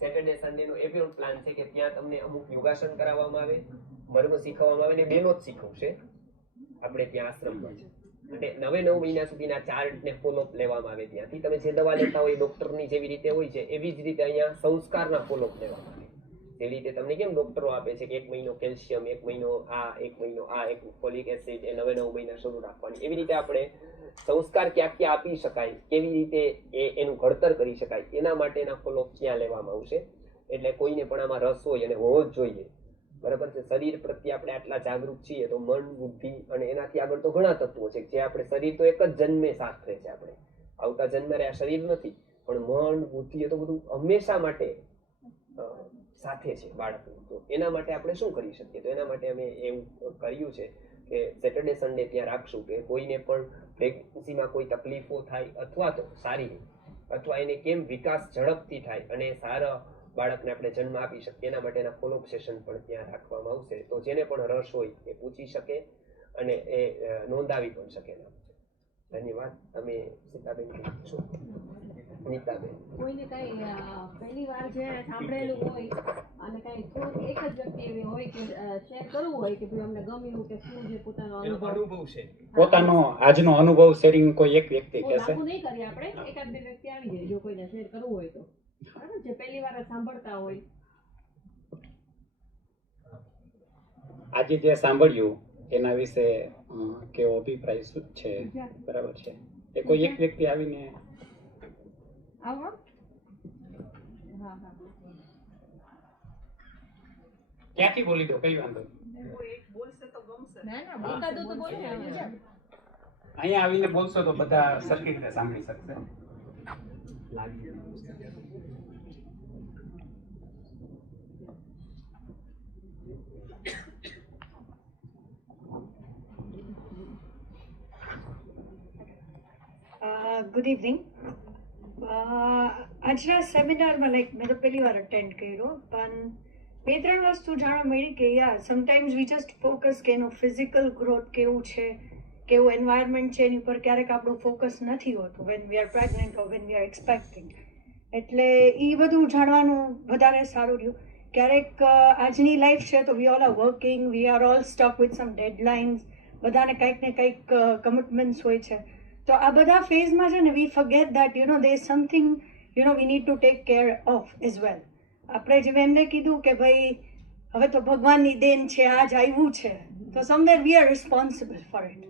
સેટરડે સન્ડેનો એ પણ પ્લાન છે કે ત્યાં તમને અમુક યોગાસન કરાવવામાં આવે, મર્મ શીખવવામાં આવે, ને બહેનો જ શીખવશે આપણે ત્યાં આશ્રમમાં છે. અને 9 મહિના સુધીના ચાર્ટને ફોલોઅપ લેવામાં આવે. ત્યાંથી તમે જે દવા લેતા હોય ડોક્ટરની જેવી રીતે હોય છે એવી જ રીતે અહીંયા સંસ્કારના ફોલોઅપ લેવામાં આવે. જેવી રીતે તમને કેમ ડોક્ટરો આપે છે કે 1 મહિનો કેલ્શિયમ, 1 મહિનો આ, 1 મહિનો આ, 1 ફોલિક એસિડ, એ 9 મહિના શરૂ રાખવાની. એવી રીતે આપણે સંસ્કાર ક્યાં ક્યાં આપી શકાય, કેવી રીતે એનું ઘડતર કરી શકાય, એના માટેના ફોલોઅપ ત્યાં લેવામાં આવશે. એટલે કોઈને પણ આમાં રસ હોય અને હોવો જ જોઈએ, બરાબર છે. શરીર પ્રત્યે આપણે આટલા જાગૃત છીએ તો મન, બુદ્ધિ અને એનાથી આગળ તો ઘણા તત્વો છે. જે આપણે શરીર તો એક જ જન્મે સાથ રહે છે, આપણે આવતા જન્મે આ શરીર નથી, પણ મન, બુદ્ધિ એ તો બધું હંમેશા માટે સાથે છે બાળકનું. તો એના માટે આપણે શું કરી શકીએ? તો એના માટે અમે એવું કર્યું છે કે સેટરડે સન્ડે ત્યાં રાખશું કે કોઈને પણ પ્રેગ્નન્સીમાં કોઈ તકલીફો થાય અથવા તો સારી, અથવા એને કેમ વિકાસ ઝડપથી થાય અને સારા બાળકને આપણે જન્મ આપી શકીએ એના માટેના ફોલોઅપ સેશન પણ ત્યાં રાખવામાં આવશે. તો જેને પણ રસ હોય એ પૂછી શકે અને એ નોંધાવી પણ શકે. ધન્યવાદ. તમે સીતાબેન છો? નીતાબેન. કોઈને કઈ પહેલી વાર જે સાંભળેલું હોય અને કઈ થોડુંક એક જ વ્યક્તિ એવી હોય કે શેર કરવું હોય કે ભાઈ અમને ગમ્યું કે શું જે પોતાનો અનુભવ છે, પોતાનો આજનો અનુભવ શેરિંગ કોઈ એક વ્યક્તિ કોઈ કહેશે. લાગુ નહીં કરીએ આપણે, એકાદ બે વ્યક્તિ આવી જાય જો કોઈને શેર કરવું હોય તો. બરાબર, જે પહેલી વાર સાંભળતા હોય. આજે જે સાંભળ્યું એના વિશે કેવો અભિપ્રાય શું છે? બરાબર છે. એ કોઈ એક વ્યક્તિ આવીને આવો. હા હા, ક્યાંથી બોલી દો, કઈ વાંધો નહીં. કોઈ એક બોલશે તો ગમશે. ના ના, બોલતા તો બોલે ને. અહીંયા આવીને બોલશો તો બધા સરખી રીતે સાંભળી શકશે. Good evening. આજના સેમિનારમાં લાઈક મેં તો પહેલી વાર અટેન્ડ કર્યો, પણ 2-3 વસ્તુ જાણવા મળી કે યા સમટાઈમ્સ વી જસ્ટ ફોકસ કે એનું ફિઝિકલ ગ્રોથ કેવું છે, કેવું એન્વાયરમેન્ટ છે, એની પર ક્યારેક આપણું ફોકસ નથી હોતું when we are pregnant or when we are expecting. એટલે એ બધું જાણવાનું વધારે સારું રહ્યું. ક્યારેક આજની લાઈફ છે તો we all are working, we are all stuck with some deadlines, બધાને કંઈક ને કંઈક કમિટમેન્ટ્સ હોય છે. તો આ બધા ફેઝમાં છે ને we forget that you know there is something you know we need to take care of as well. આપણે જેમ એમને કીધું કે ભાઈ હવે તો ભગવાનની દેન છે, આજ આવ્યું છે, તો somewhere we are responsible for it.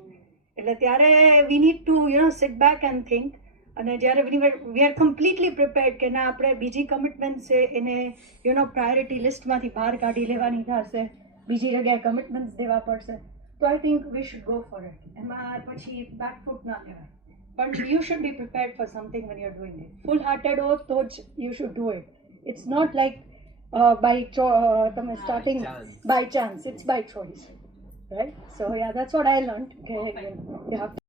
એટલે ત્યારે we need to you know sit back and think. અને જ્યારે વી આર કમ્પ્લીટલી પ્રિપેર્ડ કે ના આપણે બીજી કમિટમેન્ટ છે એને યુ નો પ્રાયોરિટી લિસ્ટમાંથી બહાર કાઢી લેવાની થશે, બીજી જગ્યાએ કમિટમેન્ટ્સ દેવા પડશે, તો I think we should go for it. એમાં પછી બેકફૂટ ના લેવાય, પણ you should be prepared four something when you are doing it. Full hearted હો તો જ you should do it. It's not like by starting by chance. It's by choice, right? So yeah, that's what I learned. Okay, you have to